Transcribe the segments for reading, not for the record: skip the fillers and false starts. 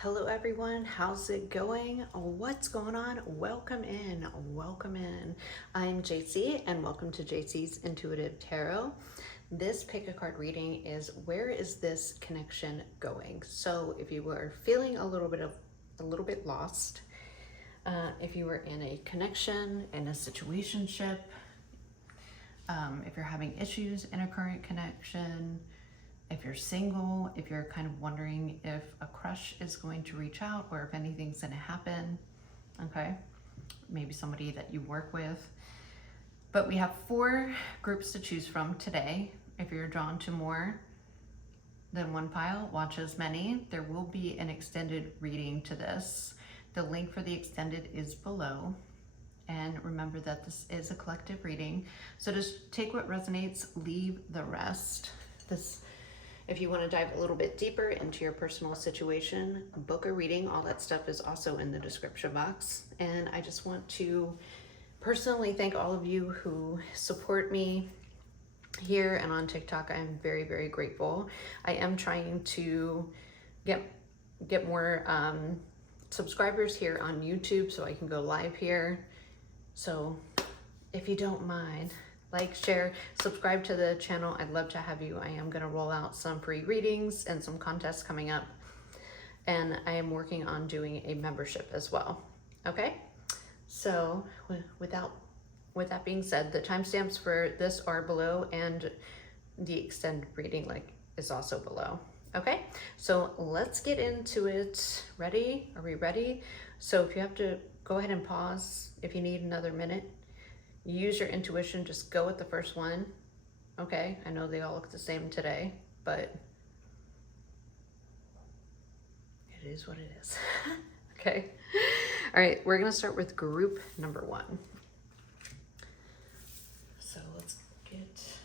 Hello everyone, how's it going? What's going on? Welcome in, welcome in. I'm JC and welcome to JC's Intuitive Tarot. This pick a card reading is where is this connection going? So if you were feeling a little bit lost, if you were in a connection, in a situationship, if you're having issues in a current connection, if you're single, if you're kind of wondering if a crush is going to reach out or if anything's going to happen, okay? Maybe somebody that you work with. But we have 4 groups to choose from today. If you're drawn to more than one pile, watch as many. There will be an extended reading to this. The link for the extended is below. And remember that this is a collective reading. So just take what resonates, leave the rest. If you want to dive a little bit deeper into your personal situation, book a reading, all that stuff is also in the description box. And I just want to personally thank all of you who support me here and on TikTok. I'm very, very grateful. I am trying to get more subscribers here on YouTube so I can go live here. So if you don't mind, like, share, subscribe to the channel. I'd love to have you. I am going to roll out some free readings and some contests coming up. And I am working on doing a membership as well. Okay? So with that being said, the timestamps for this are below and the extended reading is also below. Okay? So let's get into it. Ready? Are we ready? So if you have to, go ahead and pause if you need another minute. Use your intuition, just go with the first one. Okay, I know they all look the same today, but it is what it is. Okay, all right, we're gonna start with group number 1. So let's get,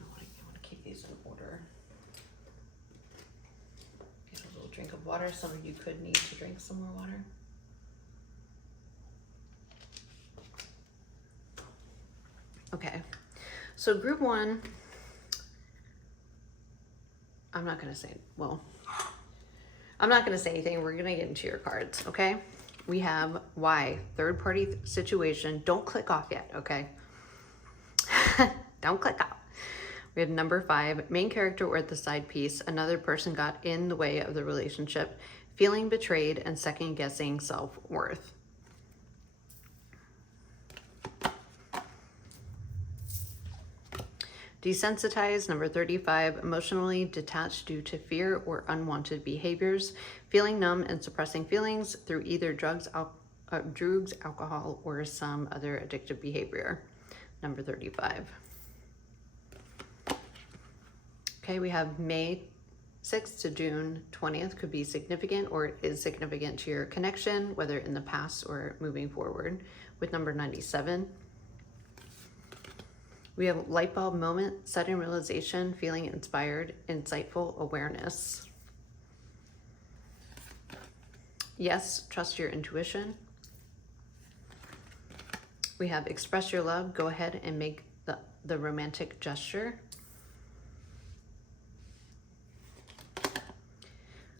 I want to keep these in order. Get a little drink of water. Some of you could need to drink some more water. Okay, so group 1, I'm not gonna say anything. We're gonna get into your cards, okay? We have why, third party situation. Don't click off yet, okay? Don't click off. We have number 5, main character or the side piece. Another person got in the way of the relationship, feeling betrayed and second guessing self-worth. Desensitized, number 35, emotionally detached due to fear or unwanted behaviors, feeling numb and suppressing feelings through either drugs, alcohol, or some other addictive behavior. Number 35. Okay, we have May 6th to June 20th could be significant or is significant to your connection, whether in the past or moving forward, with number 97. We have light bulb moment, sudden realization, feeling inspired, insightful awareness. Yes, trust your intuition. We have express your love, go ahead and make the romantic gesture.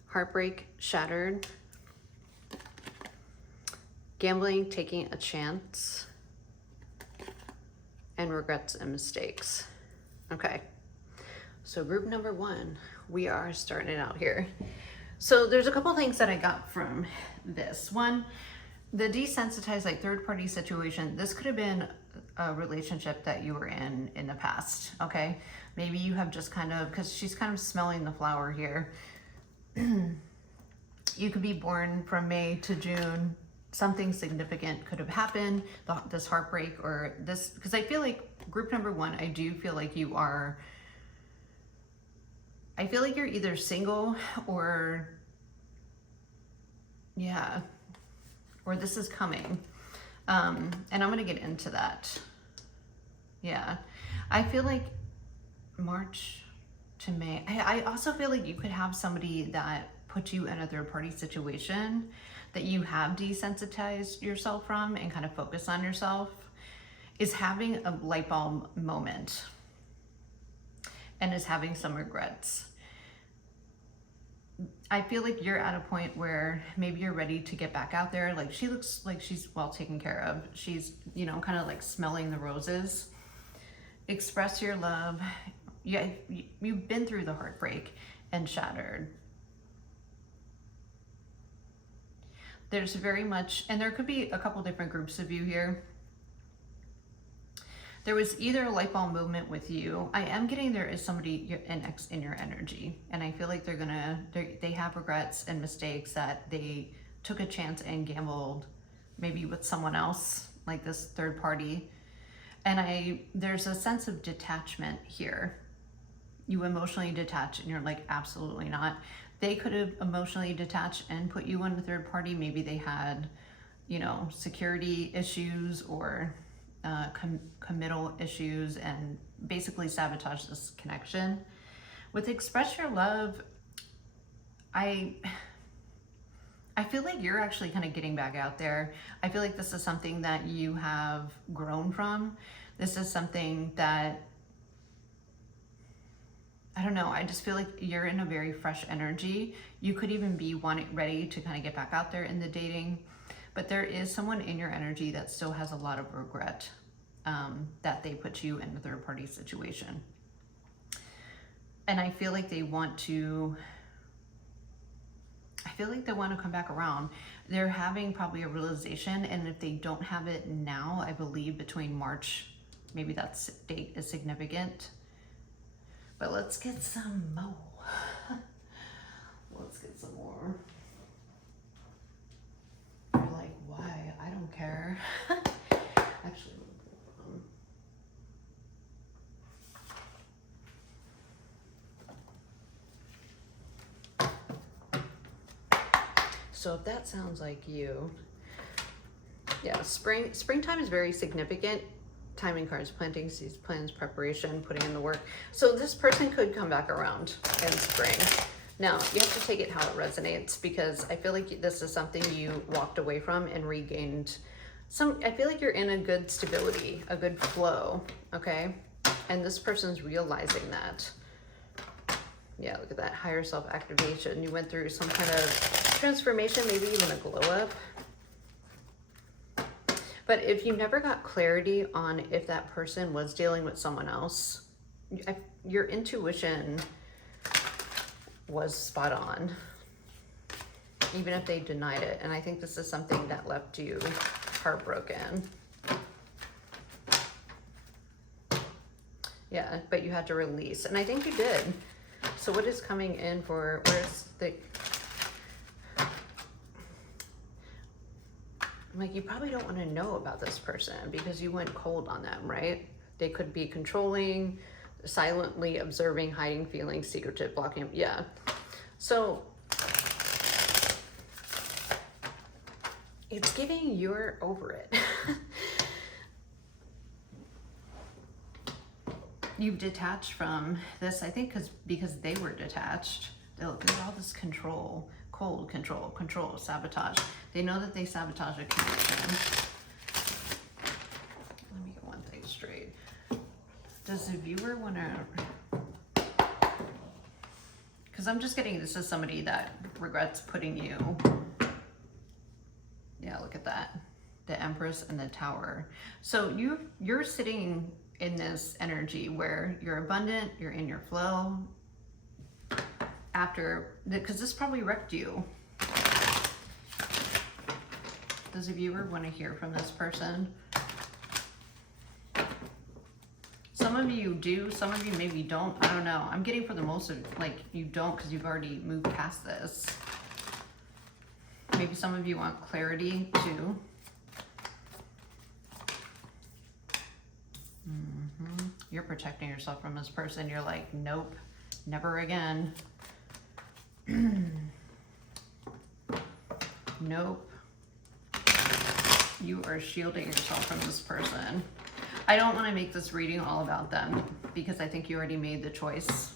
Heartbreak, shattered. Gambling, taking a chance. And regrets and mistakes. Okay, so group number 1, we are starting it out here. So there's a couple things that I got from this. One, the desensitized, third party situation. This could have been a relationship that you were in the past, okay? Maybe you have just kind of, because she's kind of smelling the flower here. You could be born from May to June. Something significant could have happened, this heartbreak or this, because I feel like group number 1, I do feel like you're either single or, yeah, or this is coming. And I'm going to get into that. Yeah, I feel like March to May. I also feel like you could have somebody that put you in a third party situation that you have desensitized yourself from and kind of focus on yourself, is having a light bulb moment and is having some regrets. I feel like you're at a point where maybe you're ready to get back out there. Like she looks like she's well taken care of. She's, you know, kind of like smelling the roses. Express your love. Yeah, you've been through the heartbreak and shattered. There's very much, and there could be a couple different groups of you here. There was either a light bulb movement with you. I am getting there is somebody in your energy, and I feel like they have regrets and mistakes that they took a chance and gambled maybe with someone else, like this third party. And there's a sense of detachment here. You emotionally detach and you're like, absolutely not. They could have emotionally detached and put you in the third party. Maybe they had, you know, security issues or committal issues and basically sabotage this connection. With express your love, I feel like you're actually kind of getting back out there. I feel like this is something that you have grown from. This is something that, I don't know, I just feel like you're in a very fresh energy. You could even be ready to kind of get back out there in the dating, but there is someone in your energy that still has a lot of regret that they put you in a third party situation. And I feel like they want to come back around. They're having probably a realization, and if they don't have it now, I believe between March, maybe that date is significant. But let's get some more. Let's get some more. You're like, why? I don't care. Actually, so if that sounds like you, yeah, springtime is very significant. Timing cards, planting seeds, plans, preparation, putting in the work. So this person could come back around in spring. Now, you have to take it how it resonates, because I feel like this is something you walked away from and regained I feel like you're in a good stability, a good flow, okay? And this person's realizing that. Yeah, look at that, higher self activation. You went through some kind of transformation, maybe even a glow up. But if you never got clarity on if that person was dealing with someone else, your intuition was spot on, even if they denied it. And I think this is something that left you heartbroken. Yeah, but you had to release, and I think you did. So what is coming in for, where's the, I'm like, you probably don't want to know about this person because you went cold on them, right? They could be controlling, silently observing, hiding feelings, secretive, blocking. Yeah. So it's giving you're over it. You've detached from this, I think, because they were detached. There's all this control, cold control, sabotage. They know that they sabotage a connection. Let me get one thing straight. Does the viewer want to, because I'm just getting, this is somebody that regrets putting you, yeah, look at that, the Empress and the Tower. So you're sitting in this energy where you're abundant, you're in your flow, after, because this probably wrecked you. Does a viewer want to hear from this person? Some of you do, some of you maybe don't, I don't know. I'm getting for the most of, like, you don't, because you've already moved past this. Maybe some of you want clarity too. You're protecting yourself from this person. You're like, nope, never again. Nope. You are shielding yourself from this person. I don't want to make this reading all about them because I think you already made the choice.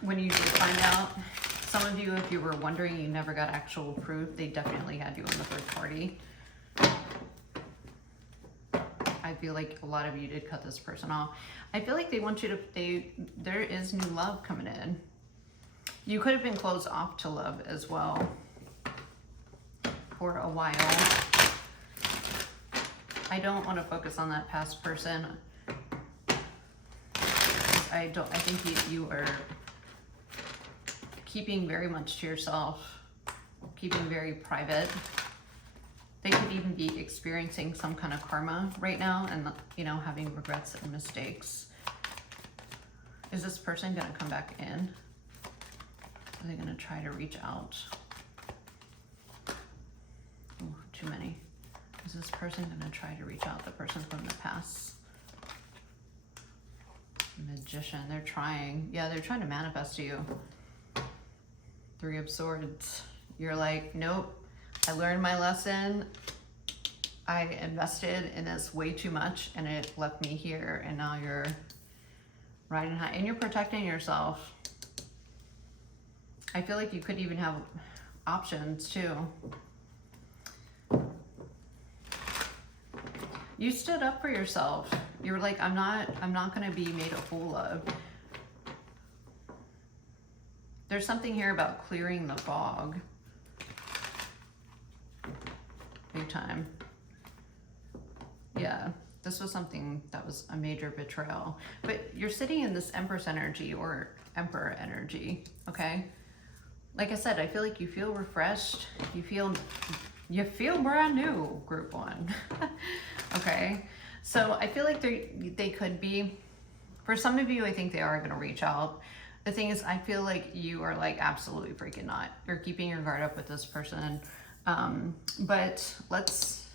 When you do find out, some of you, if you were wondering, you never got actual proof, they definitely had you on the third party. I feel like a lot of you did cut this person off. I feel like they want you to, there is new love coming in. You could have been closed off to love as well for a while. I don't want to focus on that past person. I think you are keeping very much to yourself, keeping very private. They could even be experiencing some kind of karma right now and, you know, having regrets and mistakes. Is this person going to come back in? Are they going to try to reach out? Ooh, too many. Is this person going to try to reach out? The person from the past. Magician. They're trying. Yeah, they're trying to manifest you. Three of Swords. You're like, nope. I learned my lesson. I invested in this way too much and it left me here, and now you're riding high and you're protecting yourself. I feel like you could even have options too. You stood up for yourself. You were like, I'm not going to be made a fool of. There's something here about clearing the fog. Big time. Yeah, this was something that was a major betrayal. But you're sitting in this Empress energy or Emperor energy, okay? Like I said, I feel like you feel refreshed. You feel brand new, group one. Okay, so I feel like they could be, for some of you, I think they are going to reach out. The thing is, I feel like you are like absolutely freaking not. You're keeping your guard up with this person. But let's,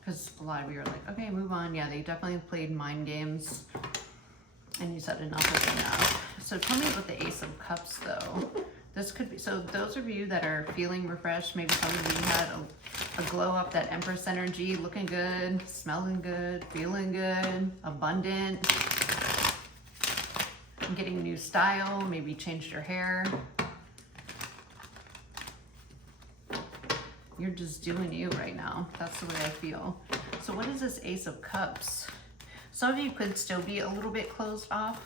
because a lot of you are like, okay, move on. Yeah, they definitely played mind games. And you said enough is enough. So tell me about the Ace of Cups though. This could be, so those of you that are feeling refreshed, maybe some of you had a glow up, that Empress energy, looking good, smelling good, feeling good, abundant, getting new style, maybe changed your hair. You're just doing you right now. That's the way I feel. So what is this Ace of Cups? Some of you could still be a little bit closed off.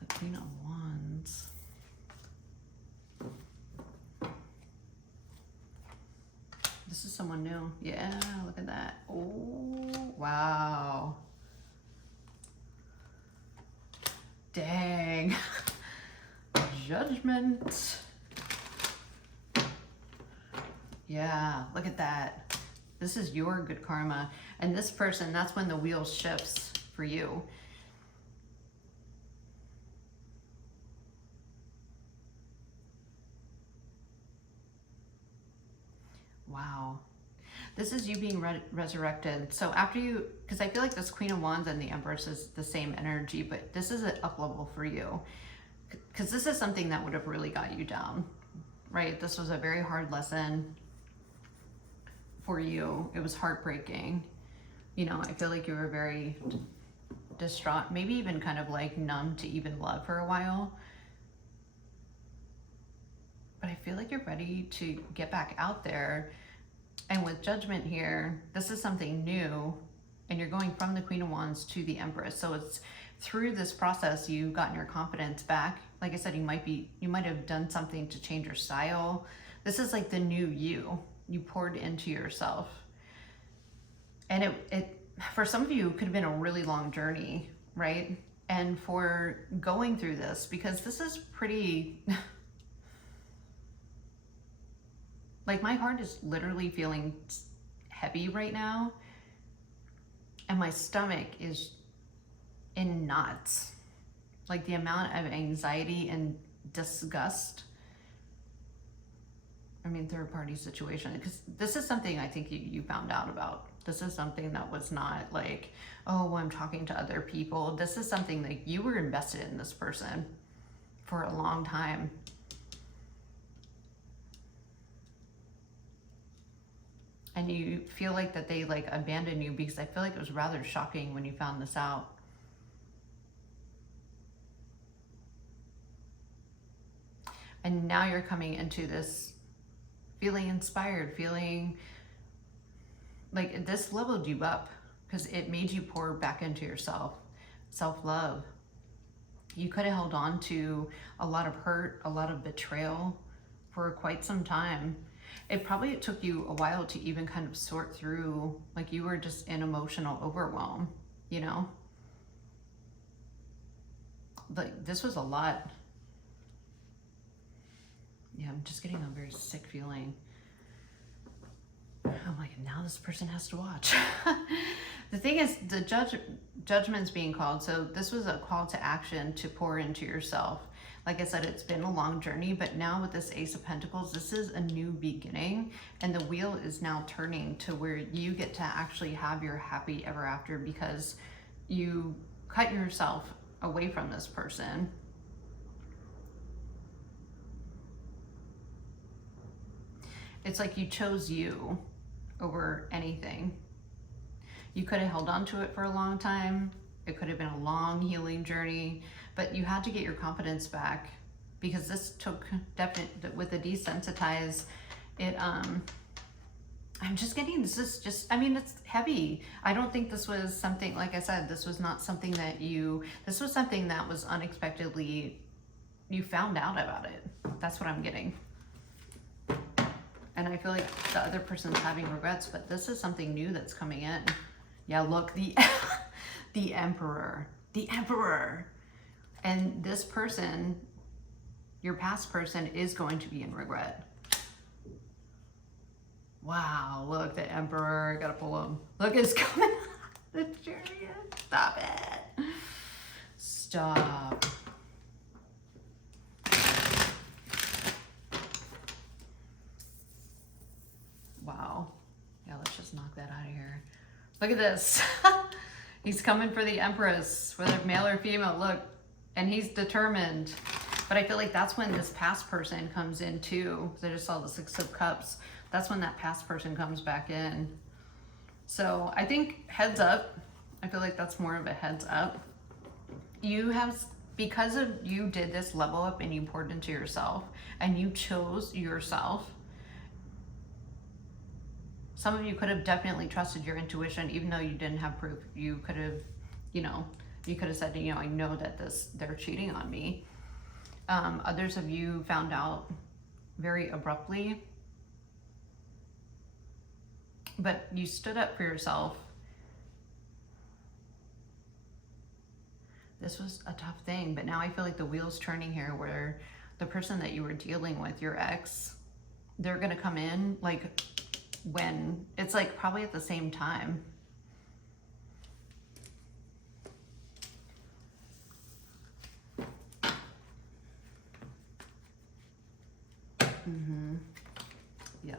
The Queen of Wands. This is someone new. Yeah, look at that. Oh, wow. Dang. Judgment. Yeah, look at that. This is your good karma. And this person, that's when the wheel shifts for you. Wow. This is you being resurrected. So after you, because I feel like this Queen of Wands and the Empress is the same energy, but this is an up level for you. Because this is something that would have really got you down, right? This was a very hard lesson for you. It was heartbreaking. You know, I feel like you were very distraught, maybe even kind of like numb to even love for a while. But I feel like you're ready to get back out there. And with Judgment here, this is something new, and you're going from the Queen of Wands to the Empress. So it's through this process you've gotten your confidence back. Like I said, you might have done something to change your style. This is like the new you poured into yourself. And it for some of you, it could have been a really long journey, right? And for going through this, because this is pretty like, my heart is literally feeling heavy right now, and my stomach is in knots. Like the amount of anxiety and disgust. I mean, third party situation, because this is something I think you found out about. This is something that was not like, oh, I'm talking to other people. This is something like you were invested in this person for a long time. And you feel like that they like abandoned you, because I feel like it was rather shocking when you found this out. And now you're coming into this feeling inspired, feeling like this leveled you up, because it made you pour back into yourself, self-love. You could have held on to a lot of hurt, a lot of betrayal for quite some time. It probably took you a while to even kind of sort through, like you were just in emotional overwhelm, you know? Like this was a lot. Yeah, I'm just getting a very sick feeling. I'm like, now this person has to watch. The thing is, the judgment's being called. So this was a call to action to pour into yourself. Like I said, it's been a long journey, but now with this Ace of Pentacles, this is a new beginning, and the wheel is now turning to where you get to actually have your happy ever after because you cut yourself away from this person. It's like you chose you over anything. You could have held on to it for a long time. It could have been a long healing journey, but you had to get your confidence back because this took definitely with the desensitize it. I'm just getting, this is just, I mean, it's heavy. I don't think this was something, like I said, this was not something that this was something that was unexpectedly, you found out about it. That's what I'm getting. And I feel like the other person's having regrets, but this is something new that's coming in. Yeah, look, the Emperor. And this person, your past person, is going to be in regret. Wow, look, the Emperor. I gotta pull him. Look, it's coming. The Chariot. Stop it. Stop. Wow. Yeah, let's just knock that out of here. Look at this. He's coming for the Empress, whether male or female. Look, and he's determined. But I feel like that's when this past person comes in too. I just saw the Six of Cups. That's when that past person comes back in. So I think heads up. I feel like that's more of a heads up. You have, because of you did this level up and you poured into yourself and you chose yourself. Some of you could have definitely trusted your intuition, even though you didn't have proof. You could have, you could have said, I know that they're cheating on me. Others of you found out very abruptly, but you stood up for yourself. This was a tough thing, but now I feel like the wheel's turning here where the person that you were dealing with, your ex, they're gonna come in like when it's like probably at the same time. Yeah.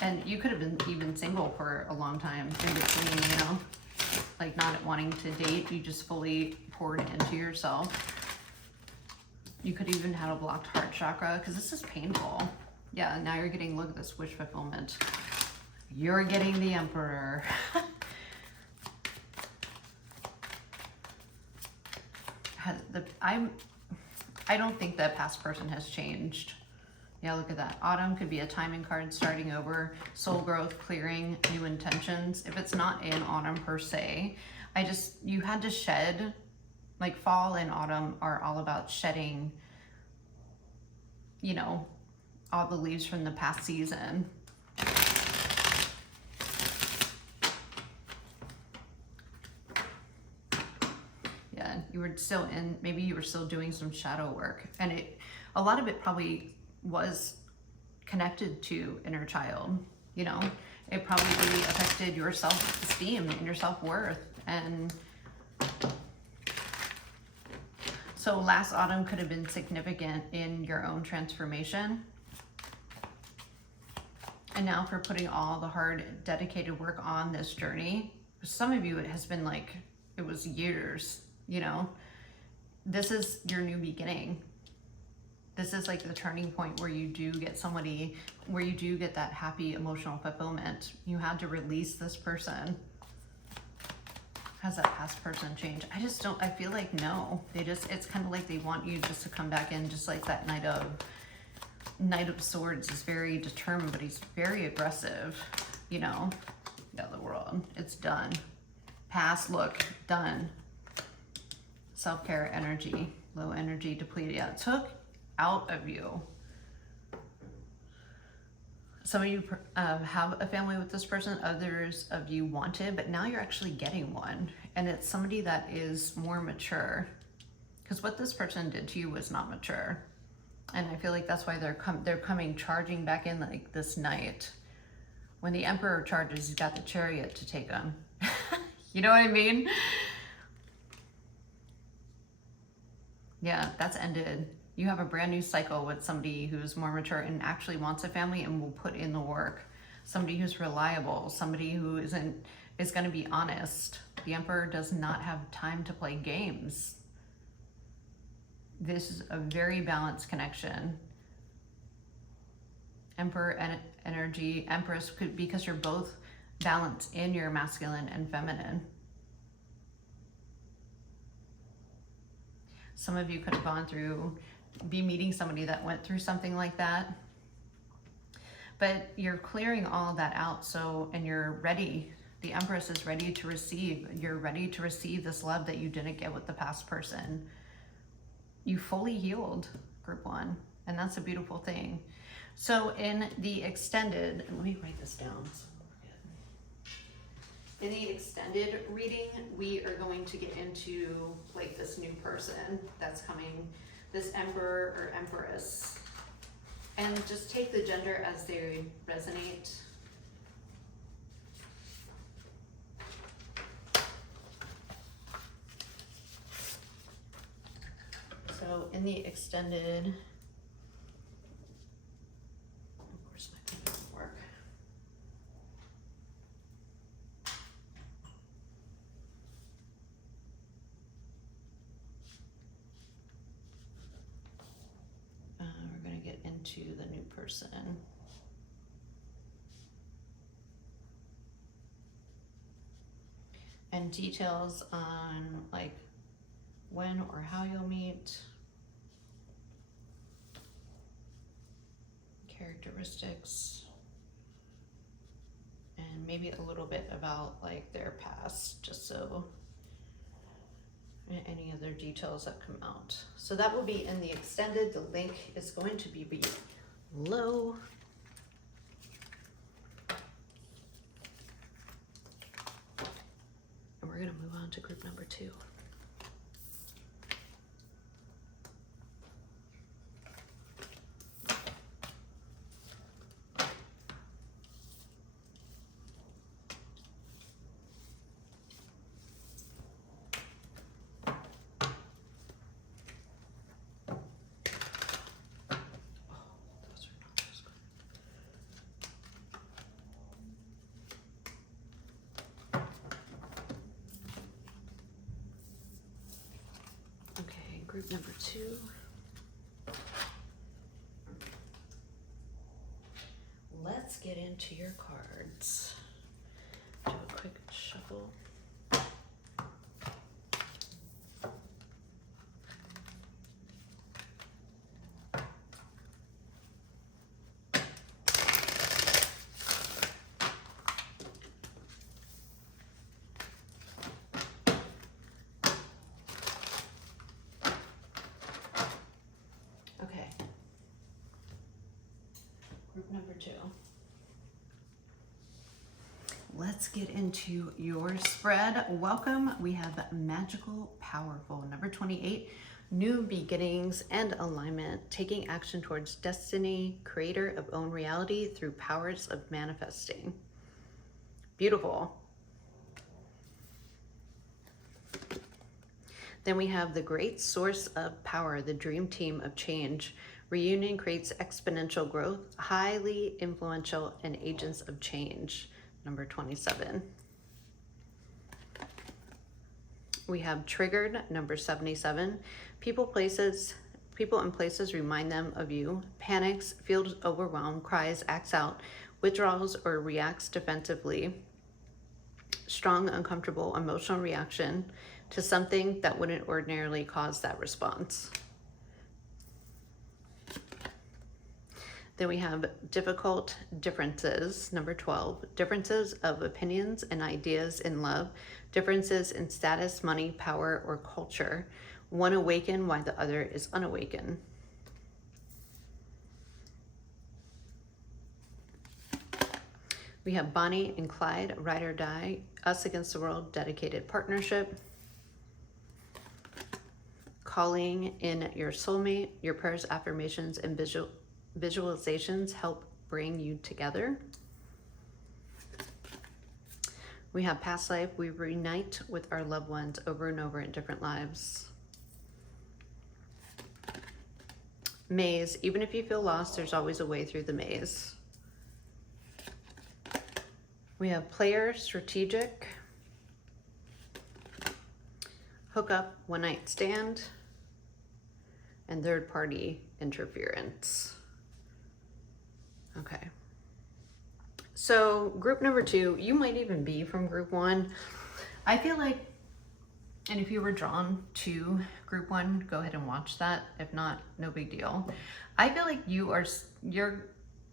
And you could have been even single for a long time in between, like not wanting to date. You just fully poured into yourself. You could even have a blocked heart chakra because this is painful. Yeah, now you're getting, look at this wish fulfillment. You're getting the Emperor. I don't think that past person has changed. Yeah, look at that. Autumn could be a timing card, starting over, soul growth, clearing, new intentions. If it's not in autumn per se, you had to shed. Like fall and autumn are all about shedding, all the leaves from the past season. Yeah, you were still maybe you were still doing some shadow work. And a lot of it probably was connected to inner child, It probably really affected your self-esteem and your self-worth. And so last autumn could have been significant in your own transformation. And now for putting all the hard, dedicated work on this journey. Some of you, it has been like, it was years, This is your new beginning. This is like the turning point where you do get somebody, where you do get that happy emotional fulfillment. You had to release this person. Has that past person changed? I feel like no. It's kind of like they want you just to come back in, just like that Knight of Swords is very determined, but he's very aggressive, Yeah, the World. It's done. Past, look, done. Self-care energy, low energy, depleted. Yeah, it took out of you. Some of you have a family with this person, others of you wanted, but now you're actually getting one. And it's somebody that is more mature. Because what this person did to you was not mature. And I feel like that's why they're coming charging back in like this night. When the Emperor charges, he's got the Chariot to take him. You know what I mean? Yeah, that's ended. You have a brand new cycle with somebody who's more mature and actually wants a family and will put in the work. Somebody who's reliable, somebody who is going to be honest. The Emperor does not have time to play games. This is a very balanced connection. Emperor energy, Empress, because you're both balanced in your masculine and feminine. Some of you could have be meeting somebody that went through something like that. But you're clearing all of that out, and you're ready. The Empress is ready to receive. You're ready to receive this love that you didn't get with the past person. You fully healed, group one, and that's a beautiful thing. So in the extended, and let me write this down. In the extended reading, we are going to get into like this new person that's coming, this Emperor or Empress, and just take the gender as they resonate. So in the extended, of course my pen doesn't work. We're going to get into the new person. And details on like when or how you'll meet. Characteristics. And maybe a little bit about like their past, just so any other details that come out. So that will be in the extended. The link is going to be below. And we're going to move on to group number 2. Group number 2. Let's get into your cards. Do a quick shuffle. Group number 2. Let's get into your spread. Welcome. We have Magical, Powerful. Number 28, New Beginnings and Alignment, taking action towards destiny, creator of own reality through powers of manifesting. Beautiful. Then we have the Great Source of Power, the Dream Team of Change. Reunion creates exponential growth, highly influential, and agents of change. Number 27. We have Triggered, number 77. People and places remind them of you. Panics, feels overwhelmed, cries, acts out, withdraws, or reacts defensively. Strong, uncomfortable, emotional reaction to something that wouldn't ordinarily cause that response. Then we have difficult differences, number 12. Differences of opinions and ideas in love. Differences in status, money, power, or culture. One awakened while the other is unawakened. We have Bonnie and Clyde, ride or die, us against the world, dedicated partnership. Calling in your soulmate, your prayers, affirmations, and visualizations help bring you together. We have past life, we reunite with our loved ones over and over in different lives. Maze, even if you feel lost, there's always a way through the maze. We have player, strategic, hookup, one night stand, and third party interference. Okay. So group number 2, you might even be from group 1. I feel like, and if you were drawn to group 1, go ahead and watch that. If not, no big deal. I feel like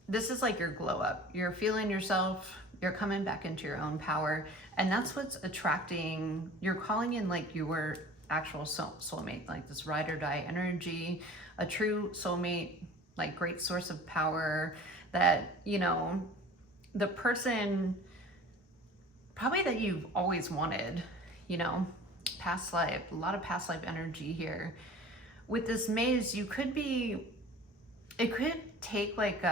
this is like your glow up. You're feeling yourself, you're coming back into your own power. And that's what's attracting, you're calling in like your actual soulmate, like this ride or die energy, a true soulmate, like great source of power that, you know, the person probably that you've always wanted, you know, past life, a lot of past life energy here. With this maze, it could take like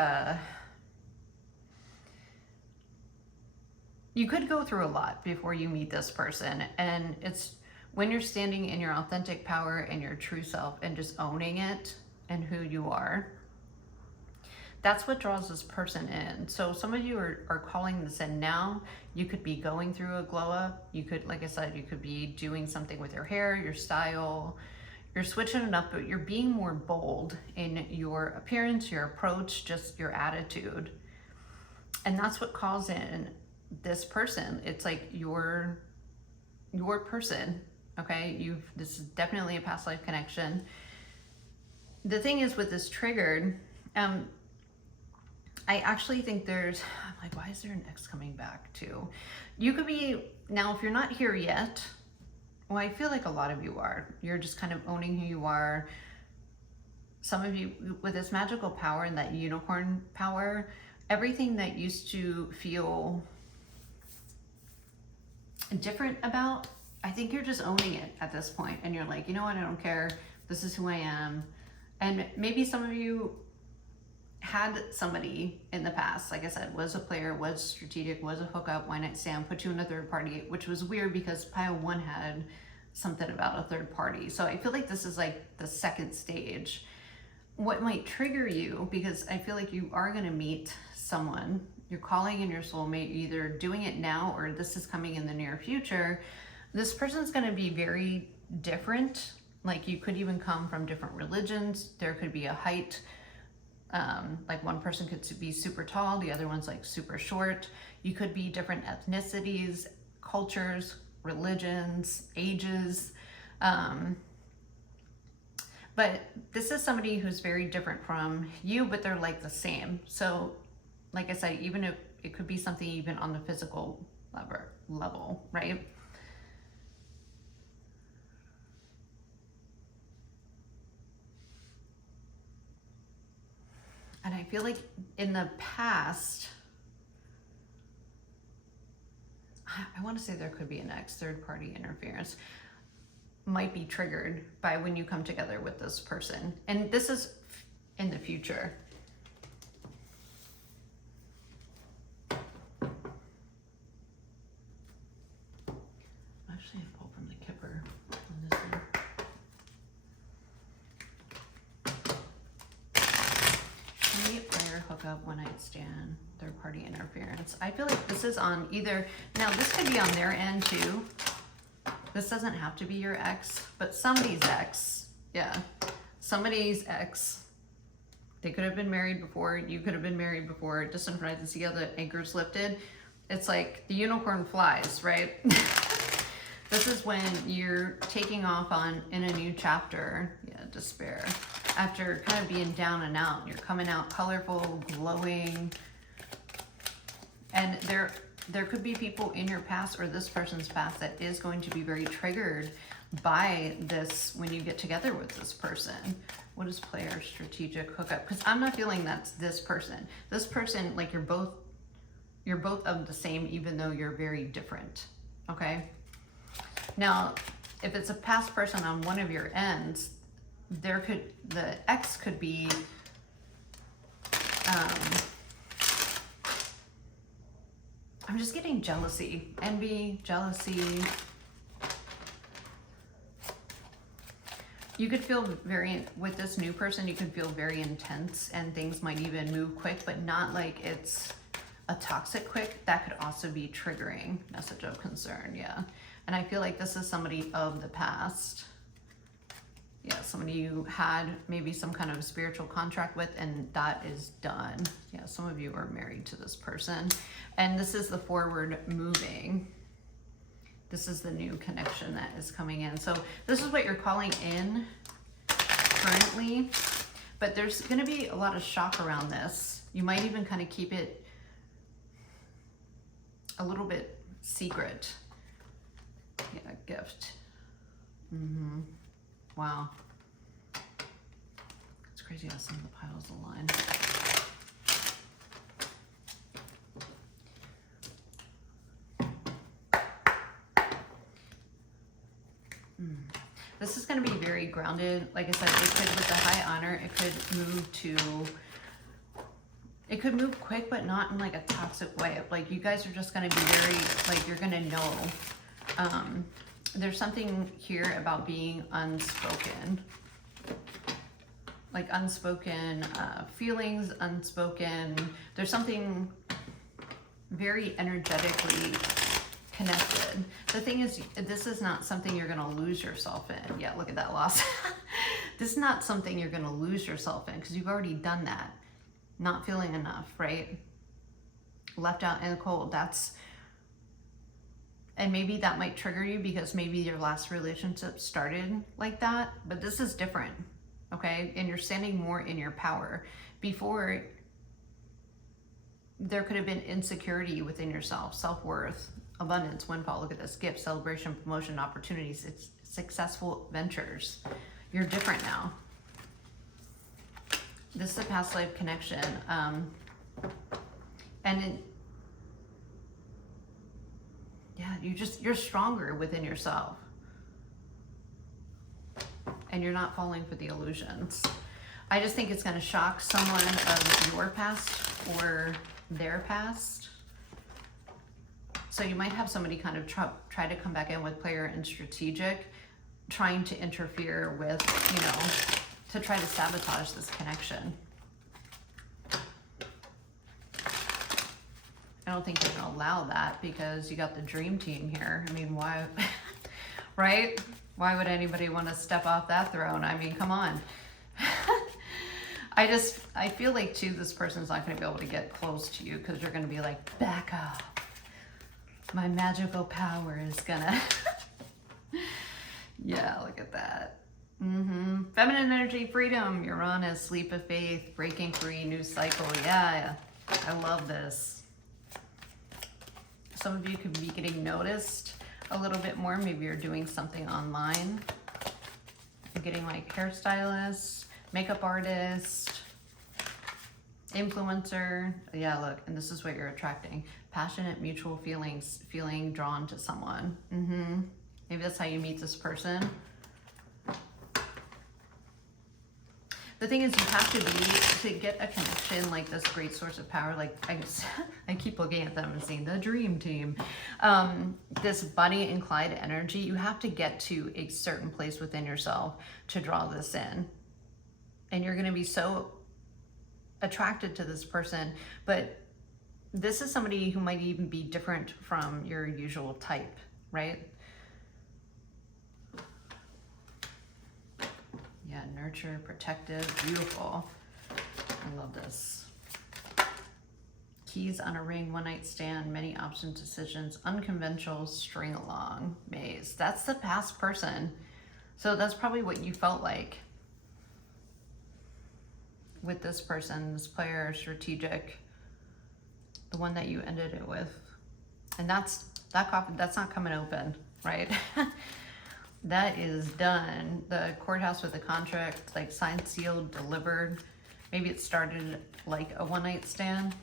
you could go through a lot before you meet this person. And it's when you're standing in your authentic power and your true self and just owning it and who you are, that's what draws this person in. So some of you are calling this in now. You could be going through a glow up. You could, like I said, you could be doing something with your hair, your style. You're switching it up, but you're being more bold in your appearance, your approach, just your attitude. And that's what calls in this person. It's like your person, okay? This is definitely a past life connection. The thing is with this triggered, I actually think I'm like, why is there an X coming back too? You could be, now if you're not here yet, well, I feel like a lot of you are. You're just kind of owning who you are. Some of you with this magical power and that unicorn power, everything that used to feel different about, I think you're just owning it at this point. And you're like, you know what, I don't care. This is who I am. And maybe some of you had somebody in the past, like I said, was a player, was strategic, was a hookup, one night stand, put you in a third party, which was weird because pile 1 had something about a third party. So I feel like this is like the second stage. What might trigger you, because I feel like you are going to meet someone, you're calling in your soulmate, either doing it now or this is coming in the near future. This person's going to be very different. Like you could even come from different religions. There could be a height. Like one person could be super tall, the other one's like super short. You could be different ethnicities, cultures, religions, ages. But this is somebody who's very different from you, but they're like the same. So like I said, even if it could be something even on the physical level, right? And I feel like in the past, I want to say there could be an third party interference might be triggered by when you come together with this person. And this is in the future. Actually, I pulled from the Kipper on this one. Player, hookup, one night stand, third party interference. I feel like this is on either, now this could be on their end too. This doesn't have to be your ex, but somebody's ex. Yeah, somebody's ex. They could have been married before, you could have been married before. Just surprised to see how the anchor's lifted. It's like the unicorn flies, right? This is when you're taking off in a new chapter. Yeah, despair. after kind of being down and out. You're coming out colorful, glowing. And there could be people in your past or this person's past that is going to be very triggered by this when you get together with this person. What is player strategic hookup? Because I'm not feeling that's this person. This person, like you're both of the same, even though you're very different. Okay. Now, if it's a past person on one of your ends, the ex could be I'm just getting jealousy, envy, jealousy. You could feel with this new person, you could feel very intense and things might even move quick, but not like it's a toxic quick. That could also be triggering. Message of concern, yeah. And I feel like this is somebody of the past. Yeah, somebody you had maybe some kind of spiritual contract with and that is done. Yeah, some of you are married to this person. And this is the forward moving. This is the new connection that is coming in. So this is what you're calling in currently, but there's going to be a lot of shock around this. You might even kind of keep it a little bit secret. Yeah, gift. Wow. It's crazy how some of the piles align. This is going to be very grounded. Like I said, it could, with the high honor, it could move quick, but not in like a toxic way. Like you guys are just going to be very, like you're going to know. There's something here about being unspoken. Like unspoken feelings, unspoken. There's something very energetically connected. The thing is, this is not something you're going to lose yourself in. Yeah, look at that loss. This is not something you're going to lose yourself in because you've already done that. Not feeling enough, right? Left out in the cold. And maybe that might trigger you because maybe your last relationship started like that, but this is different, okay? And you're standing more in your power. Before, there could have been insecurity within yourself, self-worth, abundance, windfall. Look at this, gift, celebration, promotion, opportunities. It's successful ventures. You're different now. This is a past life connection. Yeah, you're stronger within yourself. And you're not falling for the illusions. I just think it's going to shock someone of your past or their past. So you might have somebody kind of try to come back in with player and strategic, trying to interfere with, to try to sabotage this connection. I don't think they're going to allow that because you got the dream team here. I mean, why, right? Why would anybody want to step off that throne? I mean, come on. I feel like too, this person's not going to be able to get close to you because you're going to be like, back up. My magical power is gonna. Yeah, look at that. Feminine energy, freedom, Uranus, leap of faith, breaking free, new cycle. Yeah, I love this. Some of you could be getting noticed a little bit more. Maybe you're doing something online. You're getting like hairstylist, makeup artist, influencer. Yeah, look, and this is what you're attracting. Passionate mutual feelings, feeling drawn to someone. Maybe that's how you meet this person. The thing is, you have to get a connection like this great source of power. Like I keep looking at them and seeing the dream team. This Bonnie and Clyde energy, you have to get to a certain place within yourself to draw this in. And you're going to be so attracted to this person, but this is somebody who might even be different from your usual type, right? Yeah, nurture, protective, beautiful. I love this. Keys on a ring, one night stand, many options, decisions, unconventional, string along, maze. That's the past person. So that's probably what you felt like. with this person, this player, strategic, the one that you ended it with. And that's not coming open, right? That is done. The courthouse with the contract, like signed, sealed, delivered. Maybe it started like a one-night stand.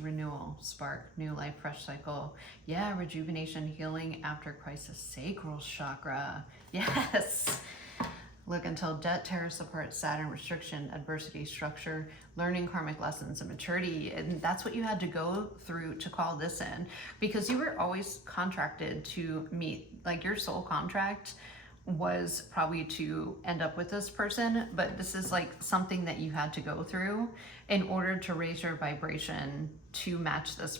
Renewal, spark, new life, fresh cycle. Yeah, rejuvenation, healing after crisis, sacral chakra. Yes. Look, until debt tear us apart, Saturn, restriction, adversity, structure, learning karmic lessons, and maturity. And that's what you had to go through to call this in, because you were always contracted to meet, like your soul contract was probably to end up with this person, but this is like something that you had to go through in order to raise your vibration to match this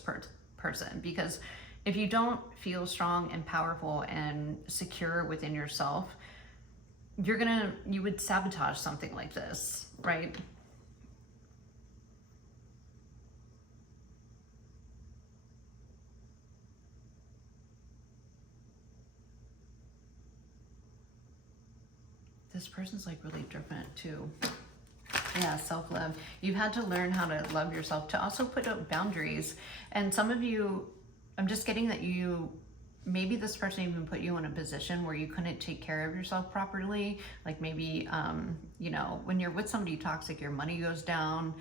person. Because if you don't feel strong and powerful and secure within yourself, you would sabotage something like this, right? This person's like really different too. Yeah, self-love. You've had to learn how to love yourself, to also put up boundaries. And some of you, I'm just getting that maybe this person even put you in a position where you couldn't take care of yourself properly. Like maybe, when you're with somebody toxic, your money goes down,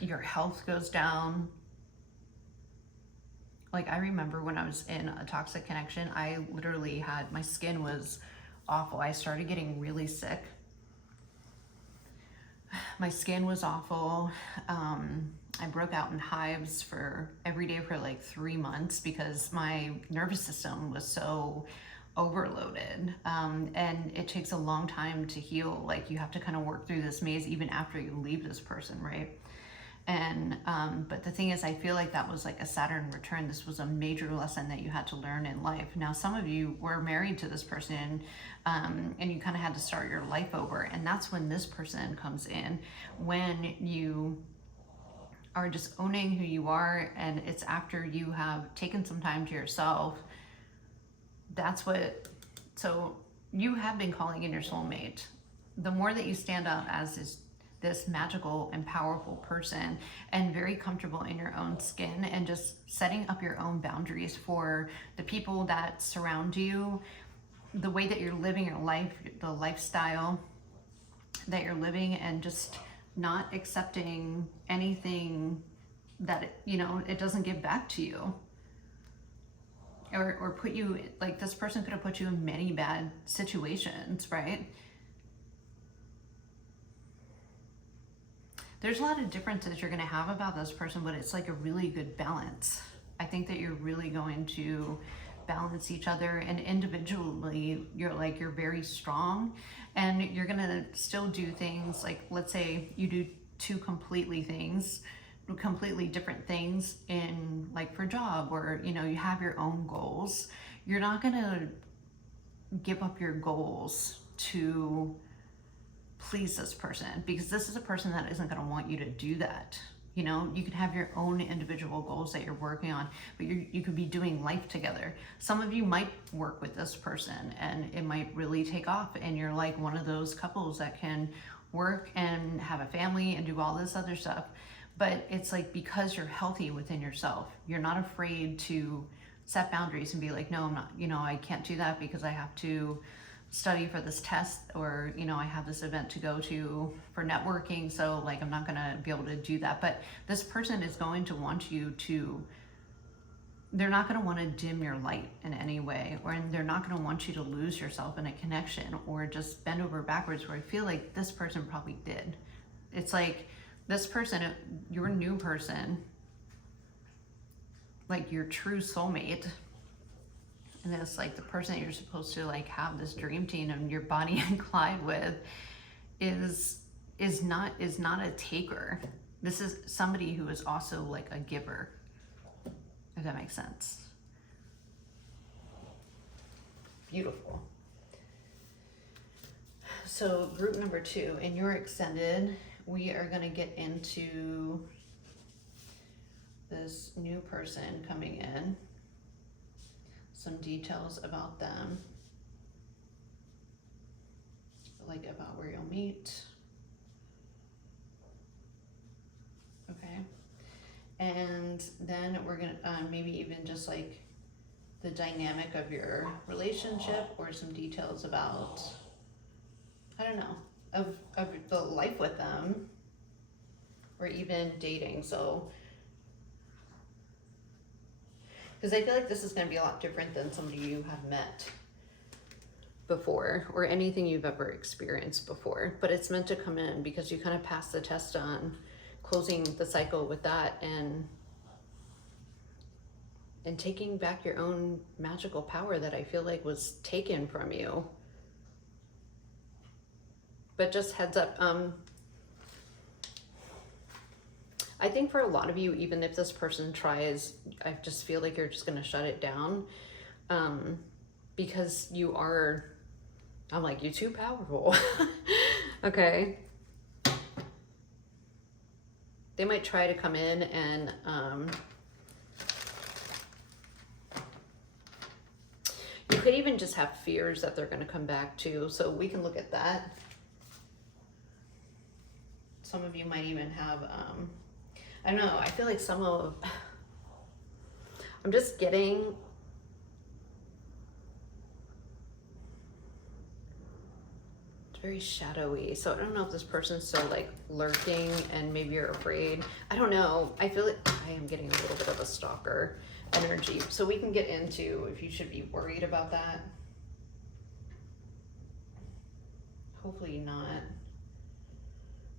your health goes down. Like I remember when I was in a toxic connection, I literally my skin was awful. I started getting really sick. My skin was awful. I broke out in hives every day for like 3 months because my nervous system was so overloaded. And it takes a long time to heal. Like you have to kind of work through this maze even after you leave this person, right? And but the thing is, I feel like that was like a Saturn return. This was a major lesson that you had to learn in life. Now, some of you were married to this person, and you kind of had to start your life over. And that's when this person comes in, when you are just owning who you are, and it's after you have taken some time to yourself. So you have been calling in your soulmate. The more that you stand out as this magical and powerful person and very comfortable in your own skin and just setting up your own boundaries for the people that surround you, the way that you're living your life, the lifestyle that you're living, and just not accepting anything that it doesn't give back to you, or put you, like this person could have put you in many bad situations, right? There's a lot of differences you're going to have about this person, but it's like a really good balance. I think that you're really going to balance each other, and individually you're very strong, and you're going to still do things like, let's say you do two completely different things in, like, for job, or you have your own goals. You're not going to give up your goals to please this person, because this is a person that isn't going to want you to do that. You can have your own individual goals that you're working on, but you could be doing life together. Some of you might work with this person and it might really take off, and you're like one of those couples that can work and have a family and do all this other stuff. But it's like, because you're healthy within yourself, you're not afraid to set boundaries and be like, no, I'm not, I can't do that because I have to study for this test, or I have this event to go to for networking, so like I'm not gonna be able to do that. But this person is going to want you to, they're not going to want to dim your light in any way, or they're not going to want you to lose yourself in a connection or just bend over backwards, where I feel like this person probably did. It's like this person, your new person, like your true soulmate, and it's like the person that you're supposed to like have this dream team and your Bonnie and Clyde with is not a taker. This is somebody who is also like a giver, if that makes sense. Beautiful. So group number 2, in your extended, we are going to get into this new person coming in, some details about them, like about where you'll meet. Okay. And then we're gonna maybe even just like the dynamic of your relationship, or some details about, I don't know, of the life with them, or even dating. So, because I feel like this is going to be a lot different than somebody you have met before, or anything you've ever experienced before, but it's meant to come in because you kind of pass the test on closing the cycle with that, and taking back your own magical power that I feel like was taken from you. But just heads up, I think for a lot of you, even if this person tries, I just feel like you're just going to shut it down, because you are, I'm like, you're too powerful. Okay. They might try to come in and you could even just have fears that they're going to come back to. So we can look at that. Some of you might even have, I don't know, I feel like I'm just getting, it's very shadowy. So I don't know if this person's still like lurking and maybe you're afraid. I don't know. I feel like I am getting a little bit of a stalker energy. So we can get into if you should be worried about that. Hopefully not.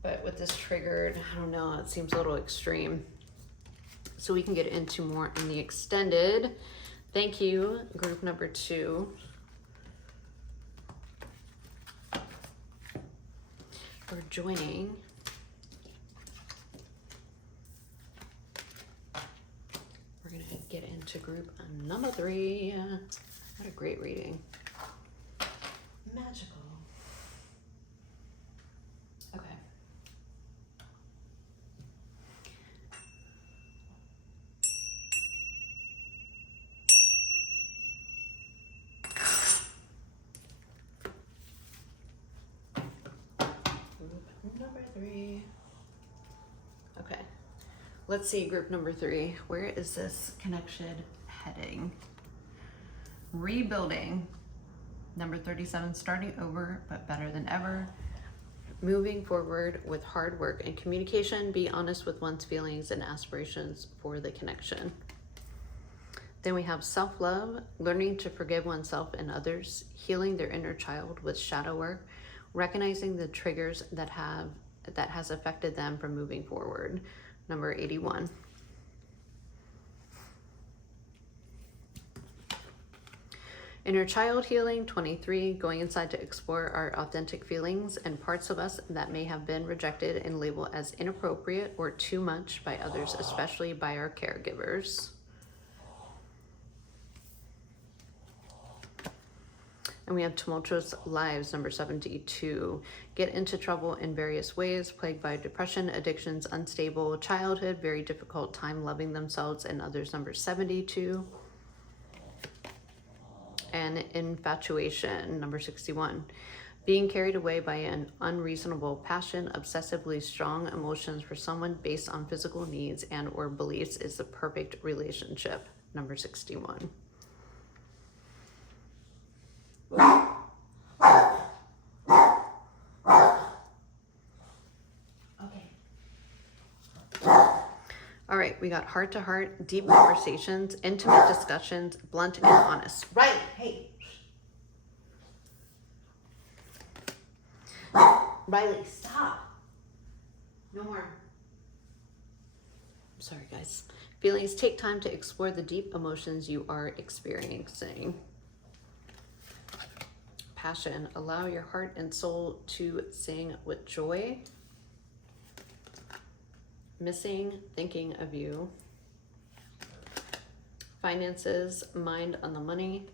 But with this triggered, I don't know, it seems a little extreme. So we can get into more in the extended. Thank you, group number 2. For joining. We're gonna get into group number 3. What a great reading. Magical. Okay. Group number 3. Okay. Let's see, group number 3. Where is this connection heading? Rebuilding. Number 37, starting over, but better than ever. Moving forward with hard work and communication. Be honest with one's feelings and aspirations for the connection. Then we have self-love, learning to forgive oneself and others, healing their inner child with shadow work, recognizing the triggers that has affected them from moving forward. Number 81. Inner child healing, 23, going inside to explore our authentic feelings and parts of us that may have been rejected and labeled as inappropriate or too much by others, especially by our caregivers. And we have tumultuous lives, number 72. Get into trouble in various ways, plagued by depression, addictions, unstable childhood, very difficult time loving themselves and others, number 72. And infatuation, number 61. Being carried away by an unreasonable passion, obsessively strong emotions for someone based on physical needs and or beliefs is the perfect relationship, number 61. All right, we got heart to heart, deep conversations, intimate discussions, blunt and honest. Right, hey. Riley, stop. No more. Sorry, guys. Feelings, take time to explore the deep emotions you are experiencing. Passion, allow your heart and soul to sing with joy. Missing, thinking of you. Finances, mind on the money.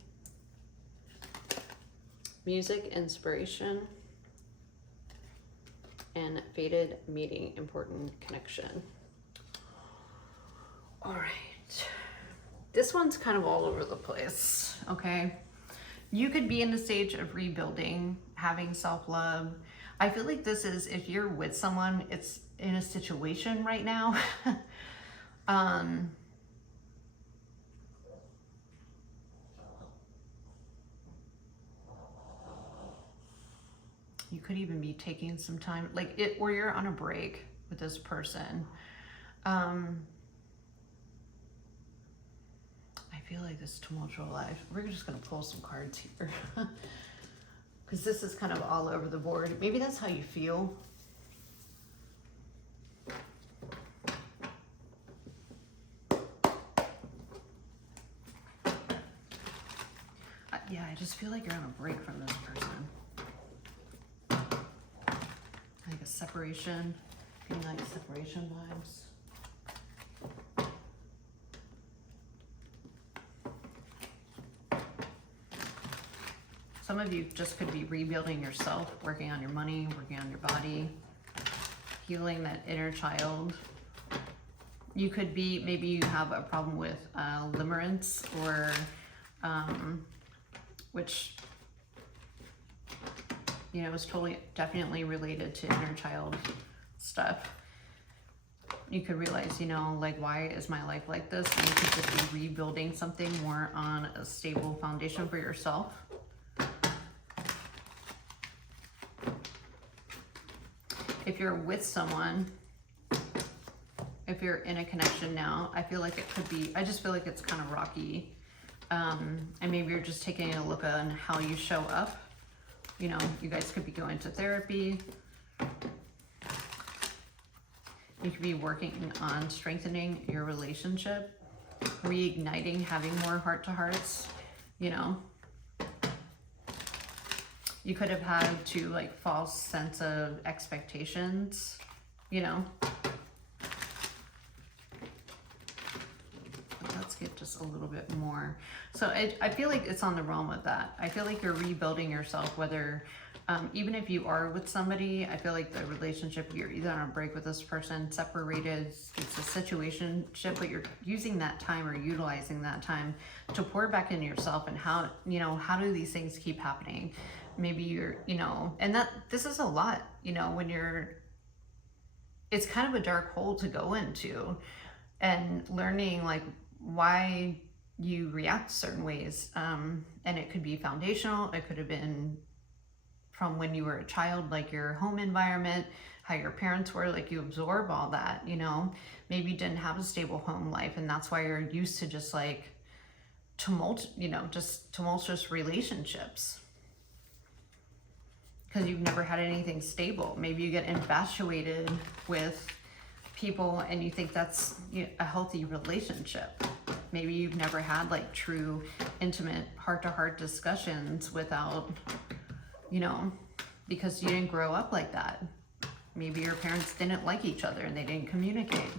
Music, inspiration. And fated meeting, important connection. All right. This one's kind of all over the place, okay? You could be in the stage of rebuilding, having self-love. I feel like this is, if you're with someone, it's in a situation right now. um, you could even be taking some time, like it, or you're on a break with this person. I feel like this tumultuous life. We're just gonna pull some cards here. Because this is kind of all over the board. Maybe that's how you feel. Yeah, I just feel like you're on a break from this person. Like a separation, feeling like separation vibes. Some of you just could be rebuilding yourself, working on your money, working on your body, healing that inner child. You could be, maybe you have a problem with limerence or, which, you know, is totally, definitely related to inner child stuff. You could realize, you know, like, why is my life like this? And you could just be rebuilding something more on a stable foundation for yourself. If you're with someone, if you're in a connection now, I feel like it could be, I just feel like it's kind of rocky. And maybe you're just taking a look on how you show up. You know, you guys could be going to therapy. You could be working on strengthening your relationship, reigniting, having more heart-to-hearts, you know. You could have had to, like, false sense of expectations, you know. Let's get just a little bit more. So I feel like it's on the realm of that. I feel like you're rebuilding yourself, whether, even if you are with somebody, I feel like the relationship, you're either on a break with this person, separated, it's a situationship, but you're using that time or utilizing that time to pour back into yourself. And how, you know, how do these things keep happening? Maybe you're, you know, and that, this is a lot, you know, when you're, it's kind of a dark hole to go into, and learning, like, why you react certain ways. And it could be foundational. It could have been from when you were a child, like your home environment, how your parents were, like you absorb all that, you know. Maybe you didn't have a stable home life, and that's why you're used to just like just tumultuous relationships. Because you've never had anything stable. Maybe you get infatuated with people and you think that's a healthy relationship. Maybe you've never had like true, intimate, heart-to-heart discussions without, you know, because you didn't grow up like that. Maybe your parents didn't like each other and they didn't communicate.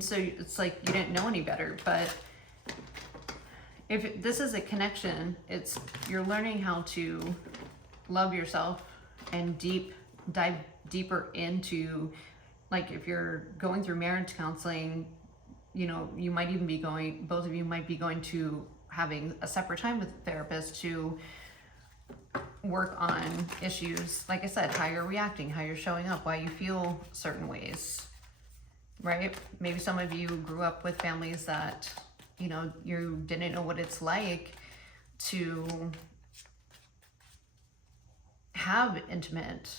So it's like you didn't know any better. But if this is a connection, it's, you're learning how to love yourself and dive deeper into, like, if you're going through marriage counseling, you know, you might even be going, both of you might be going to having a separate time with a therapist to work on issues, like I said, how you're reacting, how you're showing up, why you feel certain ways, right? Maybe some of you grew up with families that, you know, you didn't know what it's like to have intimate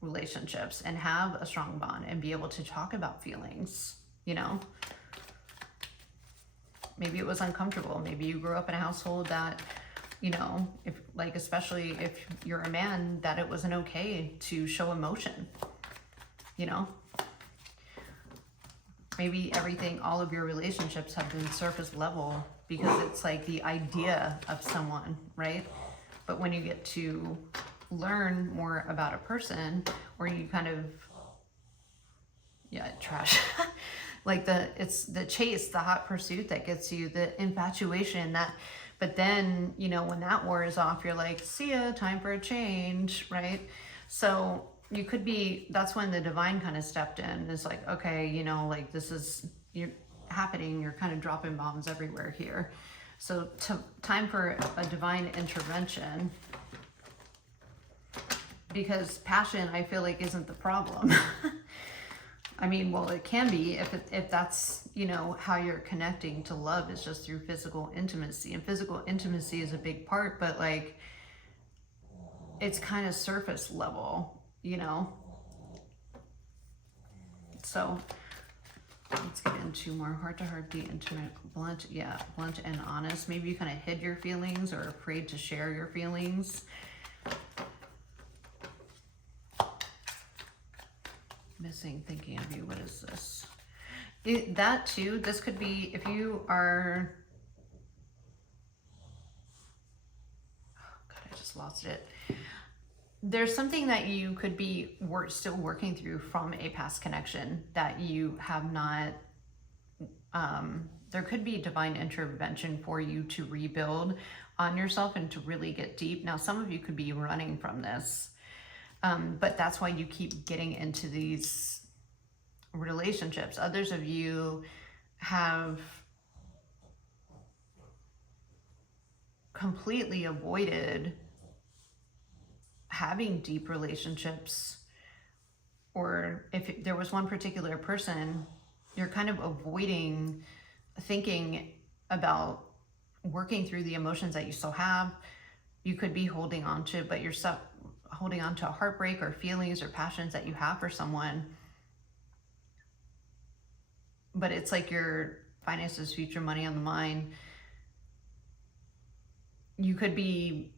relationships and have a strong bond and be able to talk about feelings, you know. Maybe it was uncomfortable. Maybe you grew up in a household that, you know, if, like, especially if you're a man, that it wasn't okay to show emotion, you know. Maybe everything, all of your relationships have been surface level because it's like the idea of someone, right? But when you get to learn more about a person, or you kind of, trash, like it's the chase, the hot pursuit that gets you, the infatuation that, but then, you know, when that wears off, you're like, see ya, time for a change, right? So you could be, that's when the divine kind of stepped in. It's like, okay, you know, like this is, happening. You're kind of dropping bombs everywhere here. So time for a divine intervention, because passion, I feel like, isn't the problem. I mean, well, it can be if that's, you know, how you're connecting to love, is just through physical intimacy. And physical intimacy is a big part, but like, it's kind of surface level, you know? So let's get into more heart-to-heart, be intimate, blunt, yeah, blunt and honest. Maybe you kind of hid your feelings or afraid to share your feelings. Missing, thinking of you, what is this? That too, this could be, if you are, oh God, I just lost it. There's something that you could be still working through from a past connection that you have not, there could be divine intervention for you to rebuild on yourself and to really get deep. Now, some of you could be running from this, but that's why you keep getting into these relationships. Others of you have completely avoided having deep relationships, or if there was one particular person, you're kind of avoiding thinking about working through the emotions that you still have. You could be holding on to, but you're holding on to a heartbreak or feelings or passions that you have for someone. But it's like your finances, future, money on the mind. You could be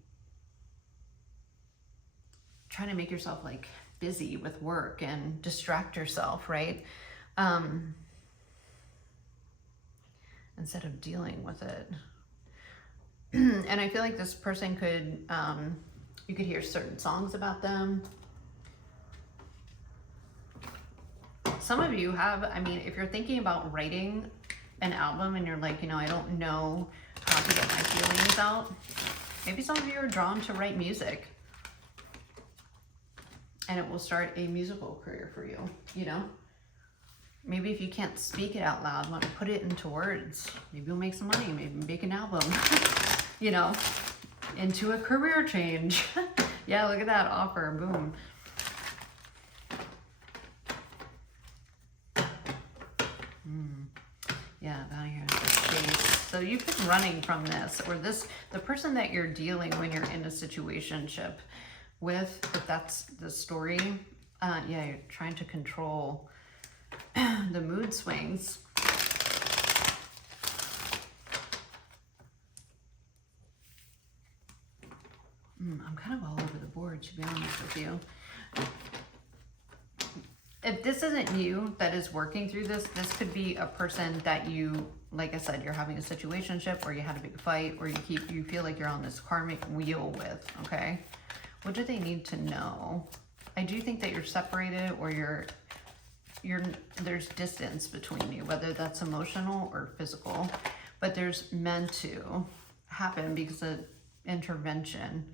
trying to make yourself like busy with work and distract yourself, right? Instead of dealing with it. And I feel like this person could, you could hear certain songs about them. Some of you have, I mean, if you're thinking about writing an album and you're like, you know, I don't know how to get my feelings out. Maybe some of you are drawn to write music. And it will start a musical career for you, you know? Maybe if you can't speak it out loud, want to put it into words. Maybe you'll make some money, maybe make an album, you know, into a career change. Yeah, look at that offer, boom. Yeah, down here is the space. So you've been running from this, or the person that you're dealing when you're in a situationship with, if that's the story, yeah, you're trying to control the mood swings. I'm kind of all over the board, to be honest with you. If this isn't you that is working through this, this could be a person that you, like I said, you're having a situationship, or you had a big fight, or you feel like you're on this karmic wheel with, okay? What do they need to know? I do think that you're separated, or there's distance between you, whether that's emotional or physical, but there's meant to happen because of intervention,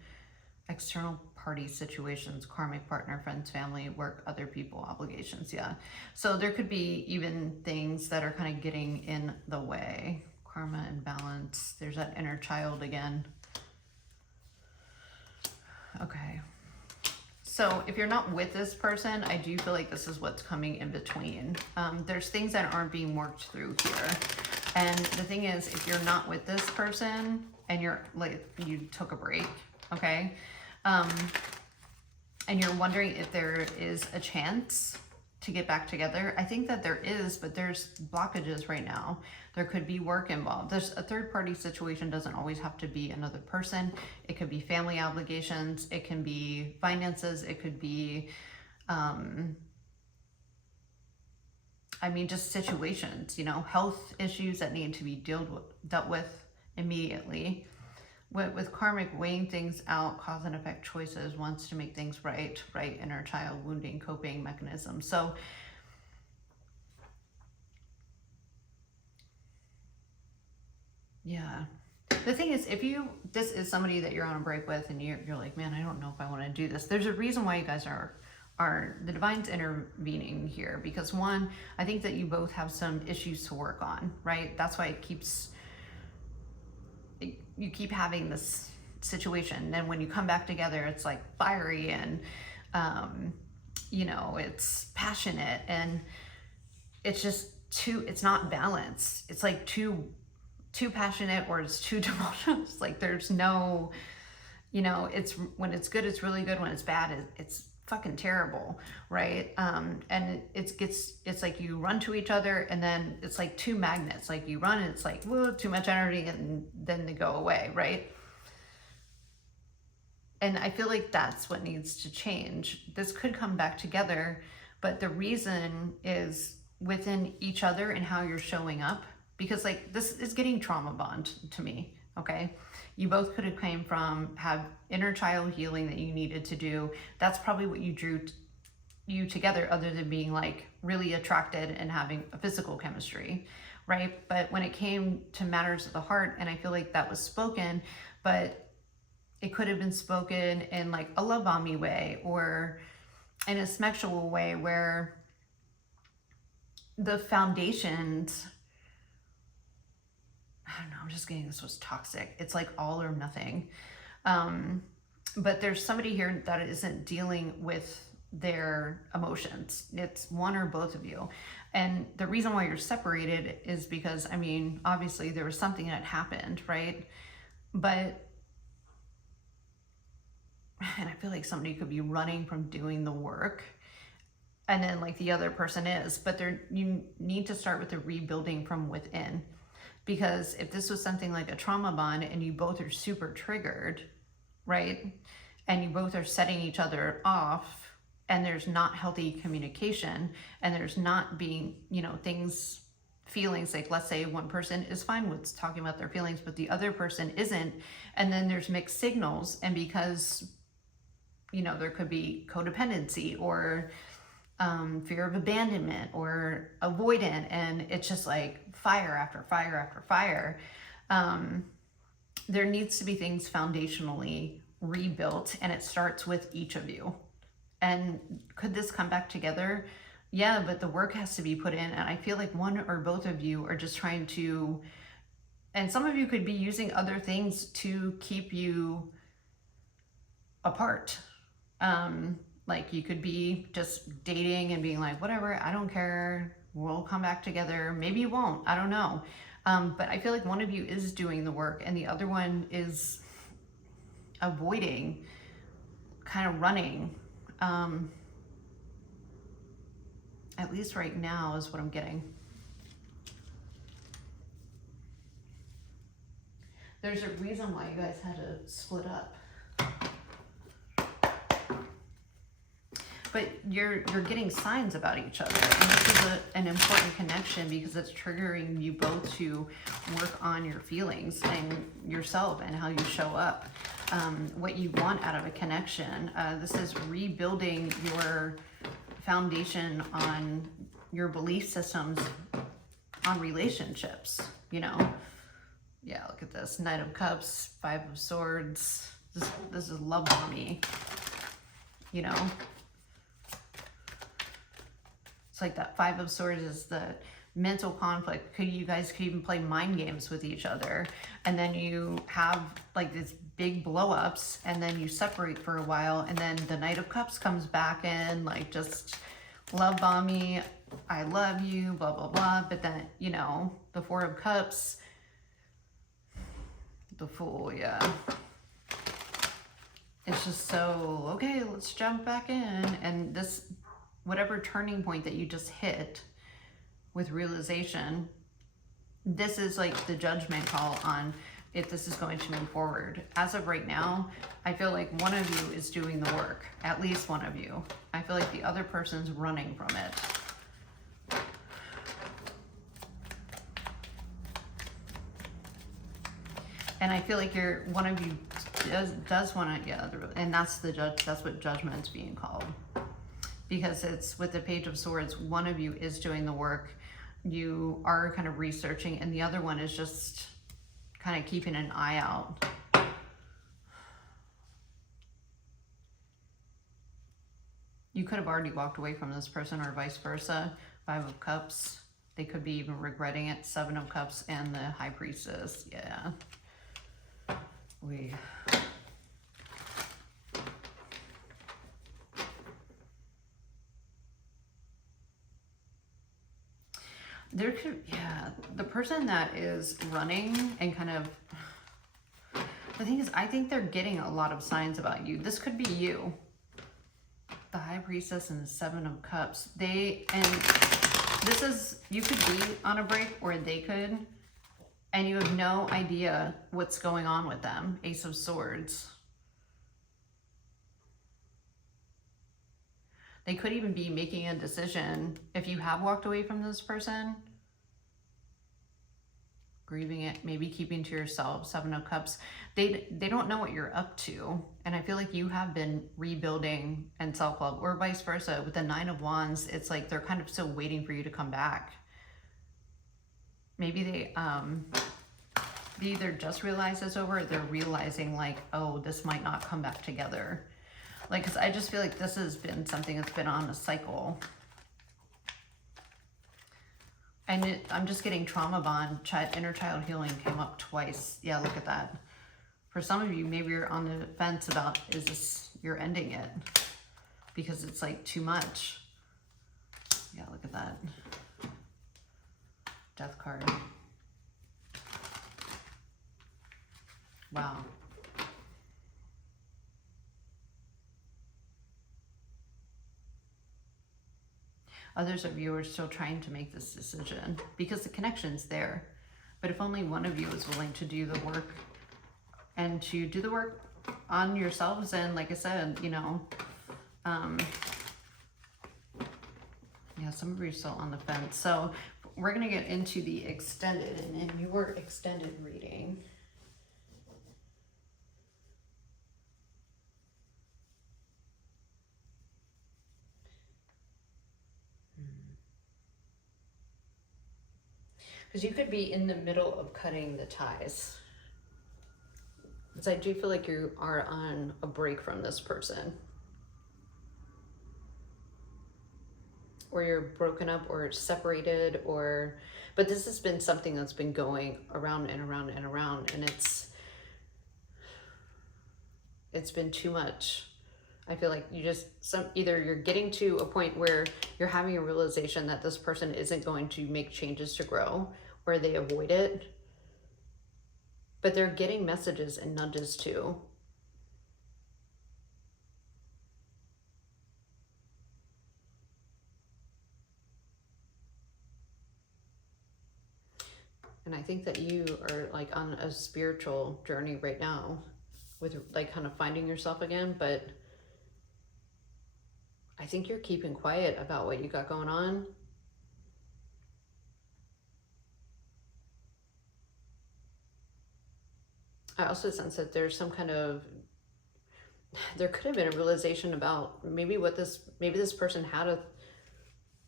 external party situations, karmic partner, friends, family, work, other people, obligations, yeah. So there could be even things that are kind of getting in the way. Karma and balance, there's that inner child again. Okay. So if you're not with this person, I do feel like this is what's coming in between. There's things that aren't being worked through here. And the thing is, if you're not with this person and you're like, you took a break, okay? And you're wondering if there is a chance to get back together. I think that there is, but there's blockages right now. There could be work involved. There's a third party situation, doesn't always have to be another person. It could be family obligations. It can be finances. It could be, I mean, just situations, you know, health issues that need to be dealt with immediately. With karmic, weighing things out, cause and effect choices, wants to make things right, inner child, wounding, coping mechanisms. So yeah, the thing is, if this is somebody that you're on a break with and you're like, man, I don't know if I want to do this. There's a reason why you guys are the divine's intervening here, because one, I think that you both have some issues to work on, right? That's why you keep having this situation. And when you come back together, it's like fiery and, it's passionate, and it's just it's not balanced. It's like too passionate, or it's too tumultuous. Like there's no, it's, when it's good, it's really good. When it's bad, it's fucking terrible, right? And it's like you run to each other, and then it's like two magnets. Like you run and it's like, whoa, too much energy, and then they go away, right? And I feel like that's what needs to change. This could come back together, but the reason is within each other and how you're showing up. Because like this is getting trauma bond to me, okay? You both could have came from, have inner child healing that you needed to do. That's probably what you drew you together, other than being like really attracted and having a physical chemistry, right? But when it came to matters of the heart, and I feel like that was spoken, but it could have been spoken in like a love bombing way, or in a sexual way, where the foundations, I don't know, I'm just getting this was toxic. It's like all or nothing. But there's somebody here that isn't dealing with their emotions. It's one or both of you. And the reason why you're separated is because, I mean, obviously there was something that happened, right? But, and I feel like somebody could be running from doing the work, and then like the other person is, but you need to start with the rebuilding from within. Because if this was something like a trauma bond and you both are super triggered, right? And you both are setting each other off, and there's not healthy communication, and there's not being, feelings, like let's say one person is fine with talking about their feelings, but the other person isn't. And then there's mixed signals. And because, there could be codependency, or fear of abandonment, or avoidant, and it's just like fire after fire after fire. There needs to be things foundationally rebuilt, and it starts with each of you. And could this come back together? Yeah, but the work has to be put in, and I feel like one or both of you are just trying to, and some of you could be using other things to keep you apart. Like you could be just dating and being like, whatever, I don't care, we'll come back together. Maybe you won't, I don't know. But I feel like one of you is doing the work, and the other one is avoiding, kind of running. At least right now is what I'm getting. There's a reason why you guys had to split up. But you're getting signs about each other, and this is an important connection, because it's triggering you both to work on your feelings and yourself and how you show up, what you want out of a connection. This is rebuilding your foundation on your belief systems on relationships. Yeah, look at this, Knight of Cups, Five of Swords. This is love bombing. It's like that Five of Swords is the mental conflict. You guys could even play mind games with each other, and then you have like these big blow-ups, and then you separate for a while, and then the Knight of Cups comes back in, like just love bombing, I love you, blah blah blah. But then the Four of Cups, the Fool. Yeah, it's just so, okay, let's jump back in. And this, whatever turning point that you just hit with realization, this is like the judgment call on if this is going to move forward. As of right now, I feel like one of you is doing the work, at least one of you. I feel like the other person's running from it. And I feel like one of you does want to, yeah, and that's the judge. That's what judgment's being called. Because it's with the Page of Swords, one of you is doing the work. You are kind of researching, and the other one is just kind of keeping an eye out. You could have already walked away from this person or vice versa. 5 of Cups. They could be even regretting it. 7 of Cups and the High Priestess. Yeah. There could, yeah, the person that is running and kind of, the thing is, I think they're getting a lot of signs about you. This could be you. The High Priestess and the 7 of Cups. And this is, you could be on a break or they could, and you have no idea what's going on with them. Ace of Swords. They could even be making a decision if you have walked away from this person, grieving it, maybe keeping to yourself. 7 of Cups. They don't know what you're up to, and I feel like you have been rebuilding and self-love, or vice versa. With the 9 of Wands, it's like they're kind of still waiting for you to come back. Maybe they either just realize it's over, or they're realizing like, oh, this might not come back together. Like, because I just feel like this has been something that's been on a cycle. And I'm just getting trauma bond, inner child healing came up twice. Yeah, look at that. For some of you, maybe you're on the fence about, is this, you're ending it because it's like too much. Yeah, look at that. Death card. Wow. Others of you are still trying to make this decision because the connection's there. But if only one of you is willing to do the work and to do the work on yourselves, and like I said, you know, yeah, some of you are still on the fence. So we're going to get into the extended, and in your extended reading, because you could be in the middle of cutting the ties. Because I do feel like you are on a break from this person. Or you're broken up or separated, or, but this has been something that's been going around and around and around, and it's been too much. I feel like you just, either you're getting to a point where you're having a realization that this person isn't going to make changes to grow, or they avoid it, but they're getting messages and nudges too. And I think that you are like on a spiritual journey right now with like kind of finding yourself again, but I think you're keeping quiet about what you got going on. I also sense that there's some kind of, there could have been a realization about maybe this person had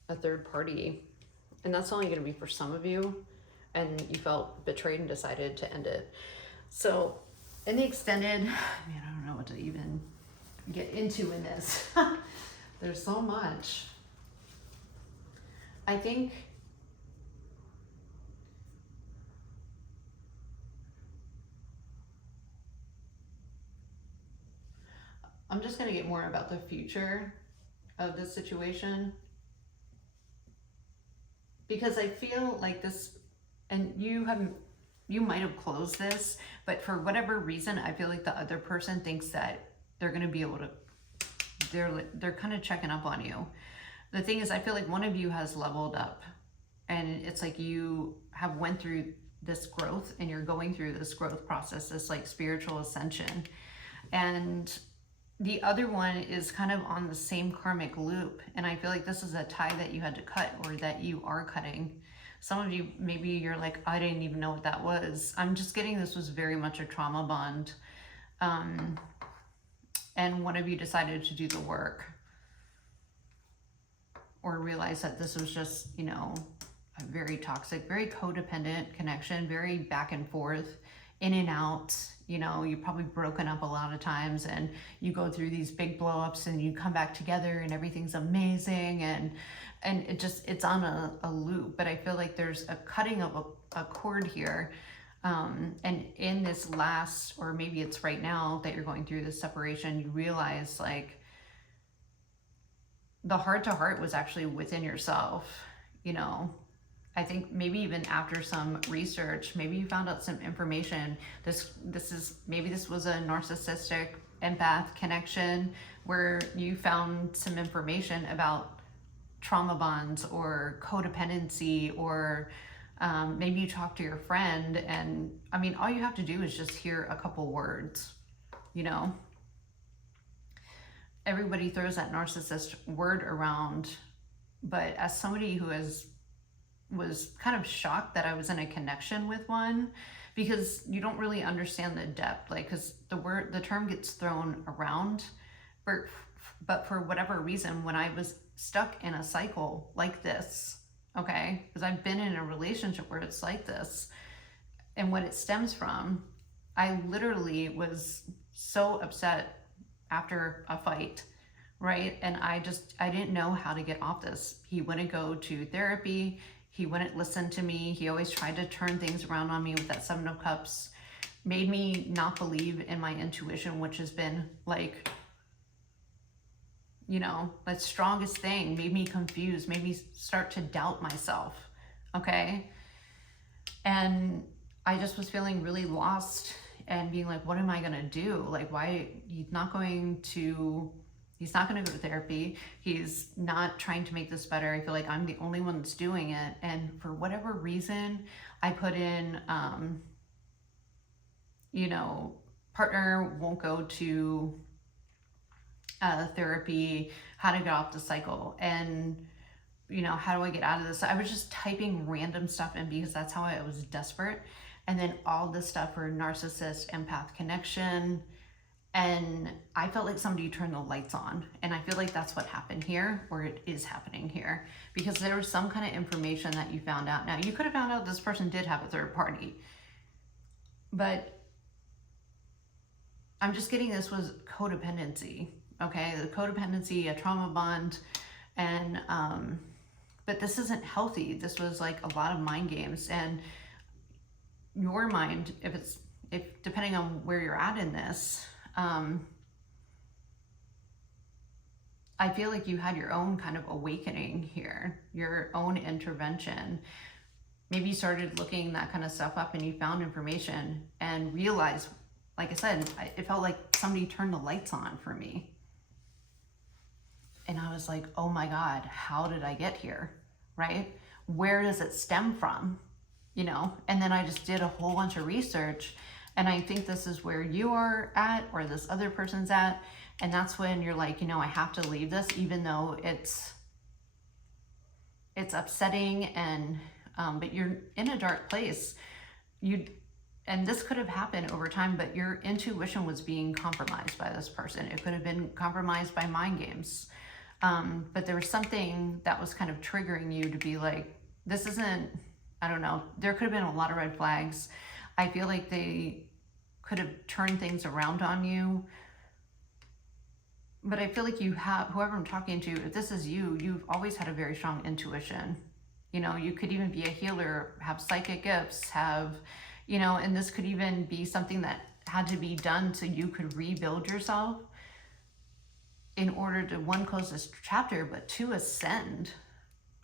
a third party, and that's only going to be for some of you, and you felt betrayed and decided to end it. So in the extended, man, I don't know what to even get into in this. There's so much. I think I'm just going to get more about the future of this situation, because I feel like this, and you might have closed this, but for whatever reason, I feel like the other person thinks that they're going to be able to, they're kind of checking up on you. The thing is, I feel like one of you has leveled up, and it's like you have went through this growth, and you're going through this growth process, this like spiritual ascension, and the other one is kind of on the same karmic loop. And I feel like this is a tie that you had to cut, or that you are cutting. Some of you, maybe you're like, I didn't even know what that was. I'm just getting, this was very much a trauma bond. And one of you decided to do the work, or realize that this was just, you know, a very toxic, very codependent connection, very back and forth. in and out. You know, you've probably broken up a lot of times, and you go through these big blow ups and you come back together and everything's amazing, and it's on a loop. But I feel like there's a cutting of a cord here. And in this last, or maybe it's right now that you're going through this separation, you realize like the heart to heart was actually within yourself. You know, I think maybe even after some research, maybe you found out some information. This was a narcissistic empath connection where you found some information about trauma bonds or codependency, or maybe you talk to your friend, and I mean, all you have to do is just hear a couple words, you know. Everybody throws that narcissist word around, but as somebody who was kind of shocked that I was in a connection with one, because you don't really understand the depth, like, because the term gets thrown around, but for whatever reason, when I was stuck in a cycle like this, okay, because I've been in a relationship where it's like this, and what it stems from, I literally was so upset after a fight, right? And I didn't know how to get off this. He wouldn't go to therapy. He wouldn't listen to me. He always tried to turn things around on me with that Seven of Cups, made me not believe in my intuition, which has been like, you know, the strongest thing. Made me confused, made me start to doubt myself, okay? And I just was feeling really lost and being like, what am I gonna do? Like, why? He's not gonna go to therapy. He's not trying to make this better. I feel like I'm the only one that's doing it. And for whatever reason, I put in, you know, partner won't go to therapy, how to get off the cycle, and, you know, how do I get out of this? I was just typing random stuff in because that's how I was desperate. And then all this stuff for narcissist, empath connection. And I felt like somebody turned the lights on. And I feel like that's what happened here, or it is happening here, because there was some kind of information that you found out. Now, you could have found out this person did have a third party, but I'm just getting this was codependency, okay? The codependency, a trauma bond, and, but this isn't healthy. This was like a lot of mind games, and your mind, if depending on where you're at in this, I feel like you had your own kind of awakening here, your own intervention. Maybe you started looking that kind of stuff up and you found information and realized, like I said, it felt like somebody turned the lights on for me. And I was like, oh my God, how did I get here, right? Where does it stem from, you know? And then I just did a whole bunch of research, and I think this is where you are at, or this other person's at. And that's when you're like, you know, I have to leave this, even though it's upsetting, and but you're in a dark place. And this could have happened over time, but your intuition was being compromised by this person. It could have been compromised by mind games. But there was something that was kind of triggering you to be like, this isn't, I don't know. There could have been a lot of red flags. I feel like they could have turned things around on you. But I feel like you have, whoever I'm talking to, if this is you, you've always had a very strong intuition. You know, you could even be a healer, have psychic gifts, have, you know, and this could even be something that had to be done so you could rebuild yourself in order to, one, close this chapter, but two, ascend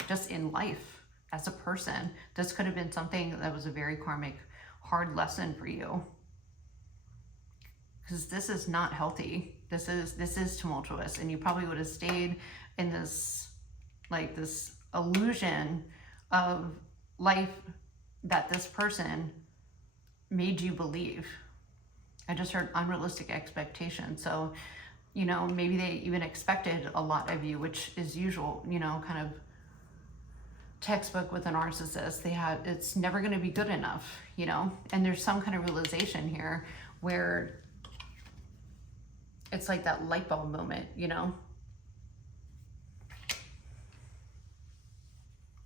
just in life as a person. This could have been something that was a very karmic, hard lesson for you. Because this is not healthy. This is tumultuous, and you probably would have stayed in this, like, this illusion of life that this person made you believe. I just heard unrealistic expectations. So, you know, maybe they even expected a lot of you, which is usual, you know, kind of textbook with a narcissist. It's never going to be good enough, you know, and there's some kind of realization here where it's like that light bulb moment, you know,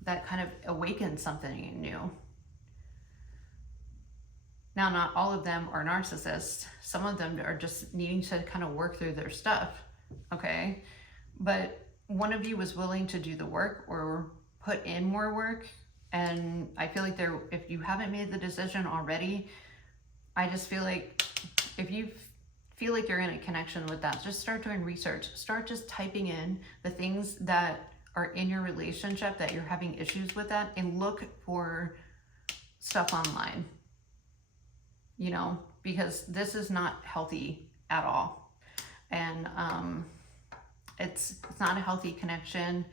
that kind of awakens something new. Now, not all of them are narcissists. Some of them are just needing to kind of work through their stuff, okay? But one of you was willing to do the work or put in more work. And I feel like if you haven't made the decision already, I just feel like if you feel like you're in a connection with that, just start doing research. Start just typing in the things that are in your relationship that you're having issues with that, and look for stuff online, you know, because this is not healthy at all. And it's not a healthy connection.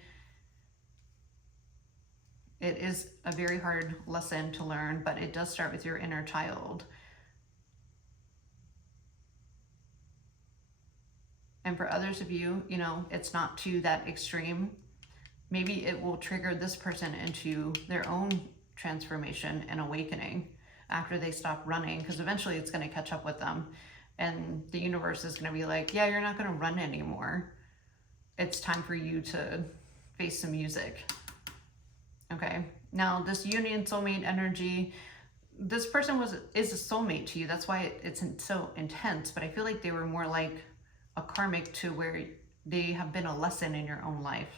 It is a very hard lesson to learn, but it does start with your inner child. And for others of you, you know, it's not to that extreme. Maybe it will trigger this person into their own transformation and awakening after they stop running, because eventually it's going to catch up with them. And the universe is going to be like, yeah, you're not going to run anymore. It's time for you to face some music. Okay. Now, this union soulmate energy, this person is a soulmate to you. That's why it's so intense. But I feel like they were more like a karmic, to where they have been a lesson in your own life,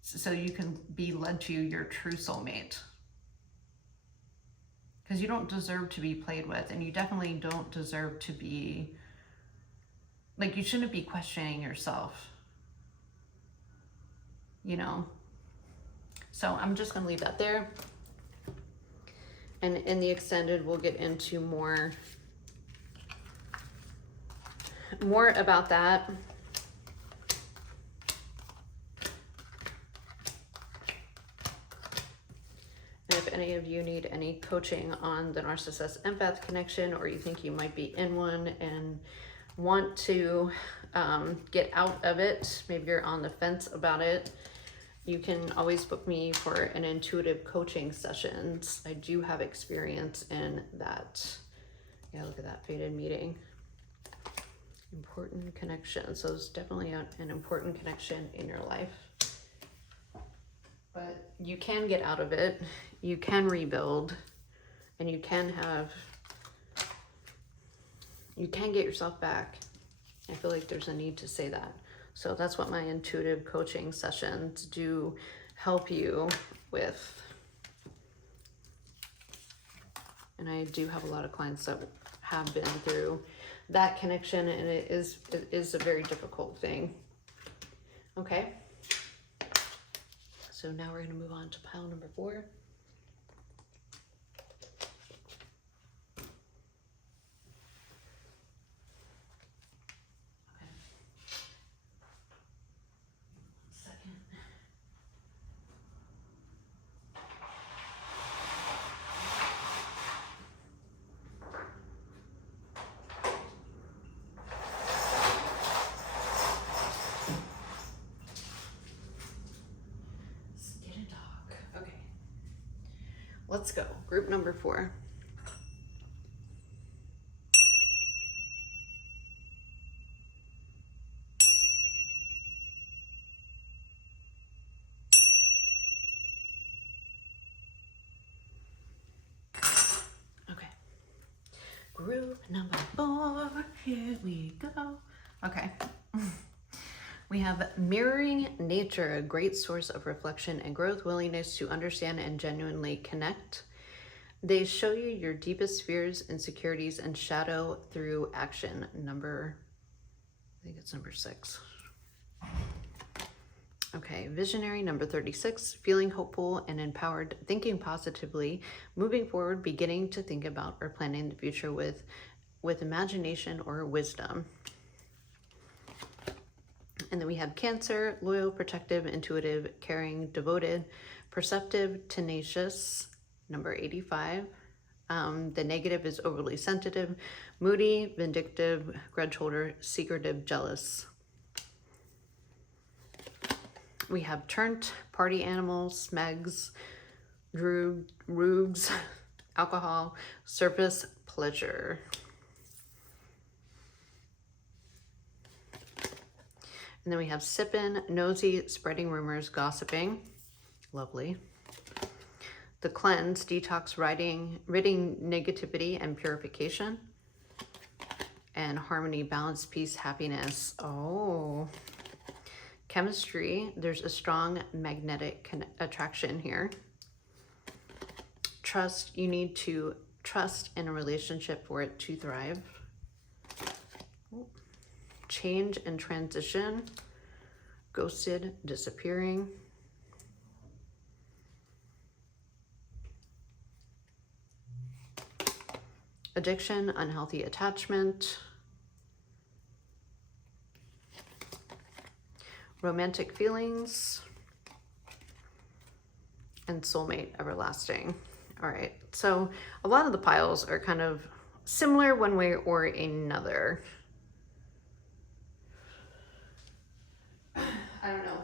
so you can be led to your true soulmate. Because you don't deserve to be played with, and you definitely don't deserve to be, like, you shouldn't be questioning yourself, you know? So I'm just going to leave that there. And in the extended, we'll get into more about that. And if any of you need any coaching on the narcissist empath connection, or you think you might be in one and want to get out of it, maybe you're on the fence about it, you can always book me for an intuitive coaching sessions. I do have experience in that. Yeah, look at that faded meeting. Important connection. So it's definitely an important connection in your life. But you can get out of it. You can rebuild. And you can get yourself back. I feel like there's a need to say that. So that's what my intuitive coaching sessions do, help you with. And I do have a lot of clients that have been through that connection, and it is a very difficult thing. Okay. So now we're going to move on to pile number 4. Let's go. Group number 4. Okay. Group number 4. Here we go. Okay. We have mirroring nature, a great source of reflection and growth, willingness to understand and genuinely connect. They show you your deepest fears, insecurities, and shadow through action. I think it's number 6. Okay, visionary, number 36, feeling hopeful and empowered, thinking positively, moving forward, beginning to think about or planning the future with imagination or wisdom. And then we have Cancer, loyal, protective, intuitive, caring, devoted, perceptive, tenacious, number 85. The negative is overly sensitive, moody, vindictive, grudge holder, secretive, jealous. We have turnt, party animal, smegs, roogs, alcohol, surface pleasure. And then we have sippin', nosy, spreading rumors, gossiping. Lovely. the cleanse, detox, ridding negativity and purification. And harmony, balance, peace, happiness. Oh, chemistry, there's a strong magnetic attraction here. Trust, you need to trust in a relationship for it to thrive. Change and transition, ghosted, disappearing. Addiction, unhealthy attachment. Romantic feelings. And soulmate, everlasting. All right, so a lot of the piles are kind of similar one way or another. I don't know.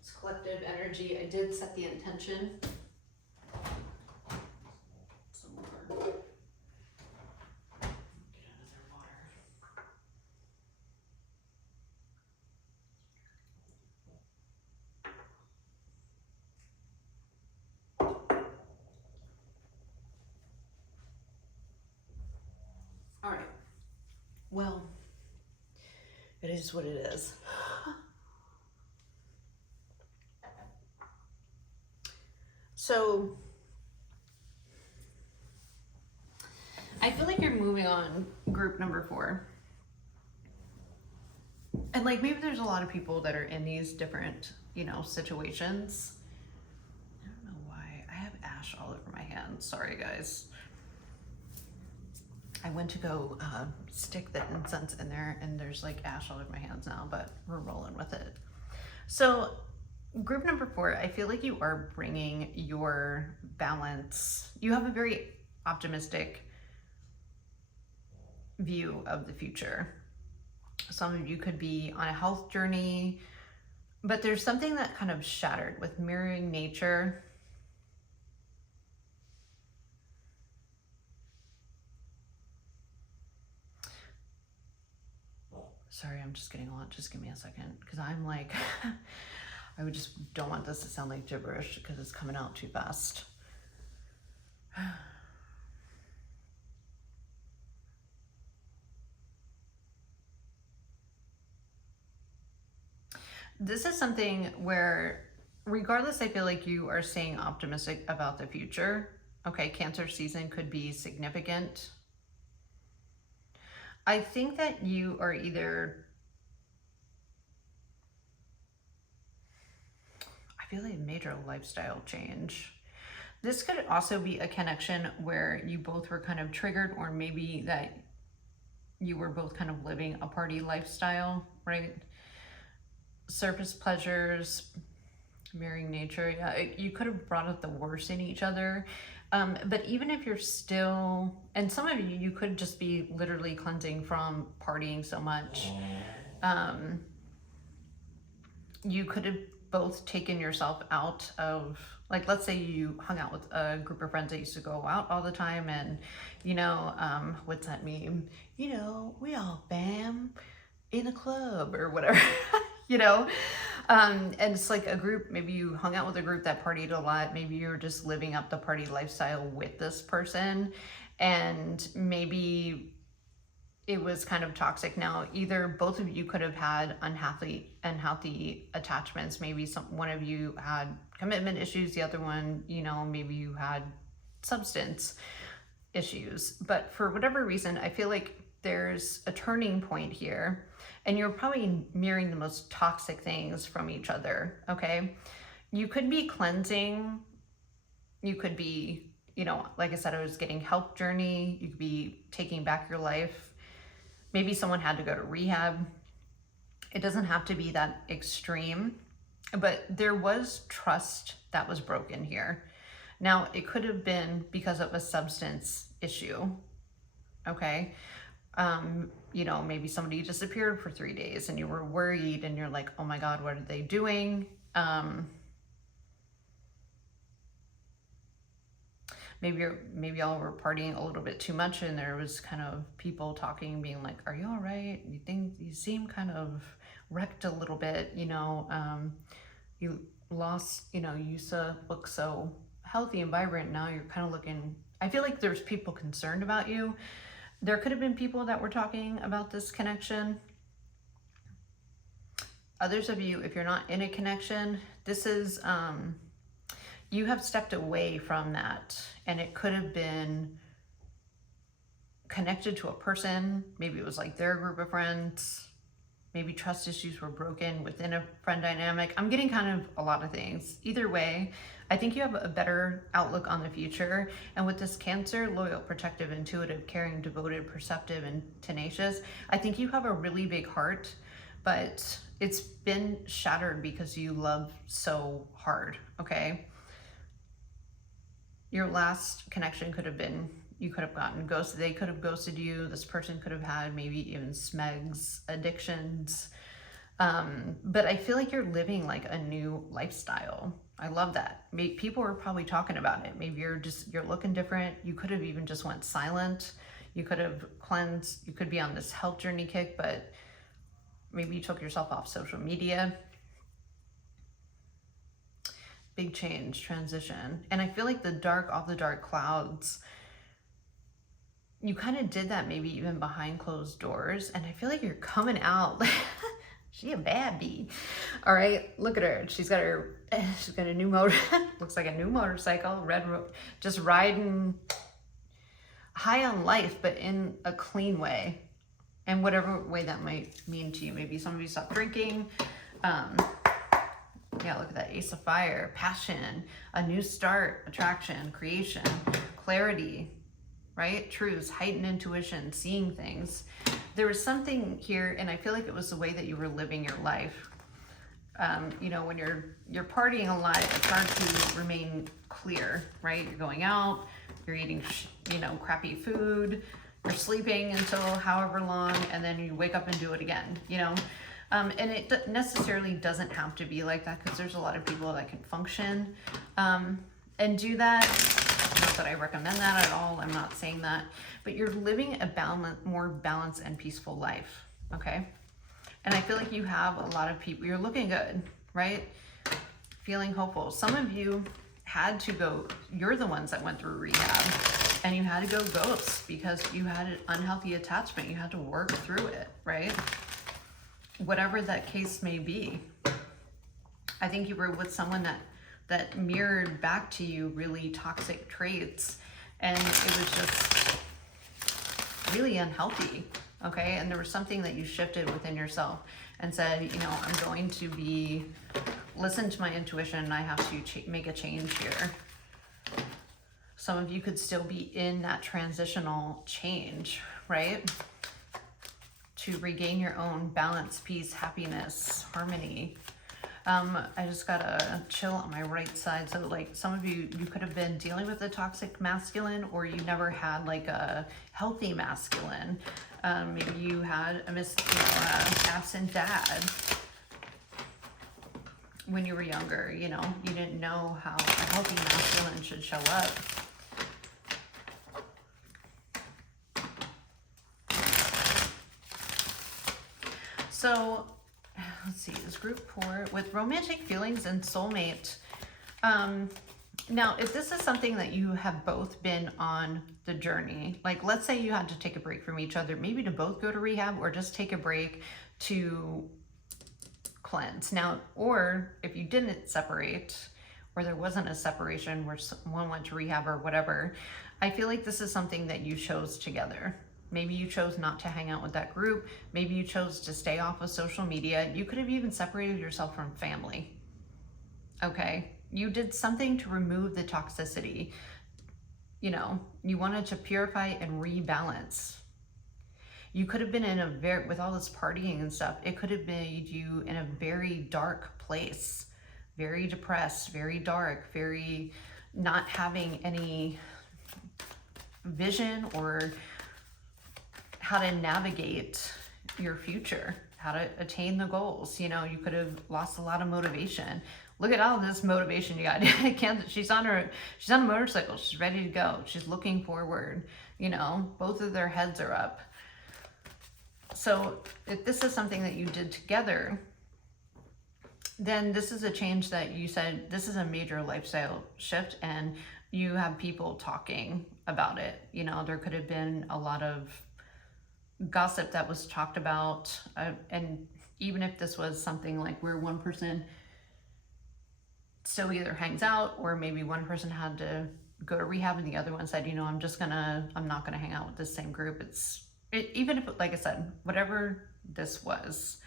It's collective energy. I did set the intention. Some more. Get another water. All right. Well, it is what it is. So I feel like you're moving on group number 4. And like maybe there's a lot of people that are in these different, you know, situations. I don't know why. I have ash all over my hands. Sorry, guys. I went to go stick the incense in there and there's like ash all over my hands now, but we're rolling with it. So group number 4, I feel like you are bringing your balance. You have a very optimistic view of the future. Some of you could be on a health journey, but there's something that kind of shattered with mirroring nature. Sorry, I'm just getting a lot. Just give me a second, because I'm like, I just don't want this to sound like gibberish because it's coming out too fast. This is something where, regardless, I feel like you are staying optimistic about the future. Okay, Cancer season could be significant. I think that you are either, I feel like a major lifestyle change. This could also be a connection where you both were kind of triggered, or maybe that you were both kind of living a party lifestyle, right? Surface pleasures, mirroring nature. Yeah, you could have brought out the worst in each other. But even if you're still, and some of you could just be literally cleansing from partying so much. You could have both taken yourself out of, like, let's say you hung out with a group of friends that used to go out all the time, and, you know, what's that meme? You know, we all bam in a club or whatever, you know? And it's like a group, maybe you hung out with a group that partied a lot. Maybe you're just living up the party lifestyle with this person, and maybe it was kind of toxic. Now, either both of you could have had unhealthy attachments. Maybe one of you had commitment issues, the other one, you know, maybe you had substance issues. But for whatever reason, I feel like there's a turning point here, and you're probably mirroring the most toxic things from each other, okay? You could be cleansing. You could be, you know, like I said, I was getting health journey. You could be taking back your life. Maybe someone had to go to rehab. It doesn't have to be that extreme, but there was trust that was broken here. Now, it could have been because of a substance issue, okay? You know, maybe somebody disappeared for 3 days and you were worried and you're like, oh my God, what are they doing? Maybe y'all were partying a little bit too much, and there was kind of people talking, being like, are you all right? You seem kind of wrecked a little bit, you know, you lost, you know, Yusa looked so healthy and vibrant. Now you're kind of looking, I feel like there's people concerned about you. There could have been people that were talking about this connection. Others of you, if you're not in a connection, this is, you have stepped away from that, and it could have been connected to a person. Maybe it was like their group of friends. Maybe trust issues were broken within a friend dynamic. I'm getting kind of a lot of things. Either way, I think you have a better outlook on the future. And with this Cancer, loyal, protective, intuitive, caring, devoted, perceptive, and tenacious, I think you have a really big heart, but it's been shattered because you love so hard, okay? Your last connection could have been, you could have gotten ghosted. They could have ghosted you. This person could have had maybe even smegs, addictions. But I feel like you're living like a new lifestyle. I love that. People are probably talking about it. Maybe you're looking different. You could have even just went silent. You could have cleansed. You could be on this health journey kick, but maybe you took yourself off social media. Big change, transition. And I feel like all the dark clouds, you kind of did that maybe even behind closed doors. And I feel like you're coming out. She a bad bee. All right, look at her. She's got a new motor. Looks like a new motorcycle, just riding high on life, but in a clean way. And whatever way that might mean to you. Maybe some of you stopped drinking. Yeah, look at that Ace of Fire, passion, a new start, attraction, creation, clarity, right? Truths, heightened intuition, seeing things. There was something here, and I feel like it was the way that you were living your life. You know, when you're partying a lot, it's hard to remain clear, right? You're going out, you're eating, crappy food, you're sleeping until however long, and then you wake up and do it again, and it necessarily doesn't have to be like that, because there's a lot of people that can function and do that. Not that I recommend that at all. I'm not saying that. But you're living a more balanced and peaceful life, okay? And I feel like you have a lot of people. You're looking good, right? Feeling hopeful. Some of you had to go. You're the ones that went through rehab. And you had to go ghost because you had an unhealthy attachment. You had to work through it, right? Whatever that case may be. I think you were with someone that mirrored back to you really toxic traits, and it was just really unhealthy, okay? And there was something that you shifted within yourself and said, I'm going to listen to my intuition, and I have to make a change here. Some of you could still be in that transitional change, right? To regain your own balance, peace, happiness, harmony. I just got a chill on my right side. So like some of you could have been dealing with a toxic masculine, or you never had like a healthy masculine. Maybe you had a absent dad when you were younger. You didn't know how a healthy masculine should show up. So let's see, this group 4 with romantic feelings and soulmate. Now, if this is something that you have both been on the journey, like let's say you had to take a break from each other, maybe to both go to rehab or just take a break to cleanse. Now, or if you didn't separate, or there wasn't a separation where one went to rehab or whatever, I feel like this is something that you chose together. Maybe you chose not to hang out with that group. Maybe you chose to stay off of social media. You could have even separated yourself from family. Okay? You did something to remove the toxicity. You wanted to purify and rebalance. You could have been with all this partying and stuff, it could have made you in a very dark place. Very depressed, very dark, very not having any vision or how to navigate your future, how to attain the goals. You could have lost a lot of motivation. Look at all this motivation you got. She's on a motorcycle. She's ready to go. She's looking forward. Both of their heads are up. So if this is something that you did together, then this is a change that you said, this is a major lifestyle shift, and you have people talking about it. You know, there could have been a lot of gossip that was talked about, and even if this was something like where one person still either hangs out, or maybe one person had to go to rehab and the other one said, you know, I'm not gonna hang out with this same group. Even if, like I said, whatever this was,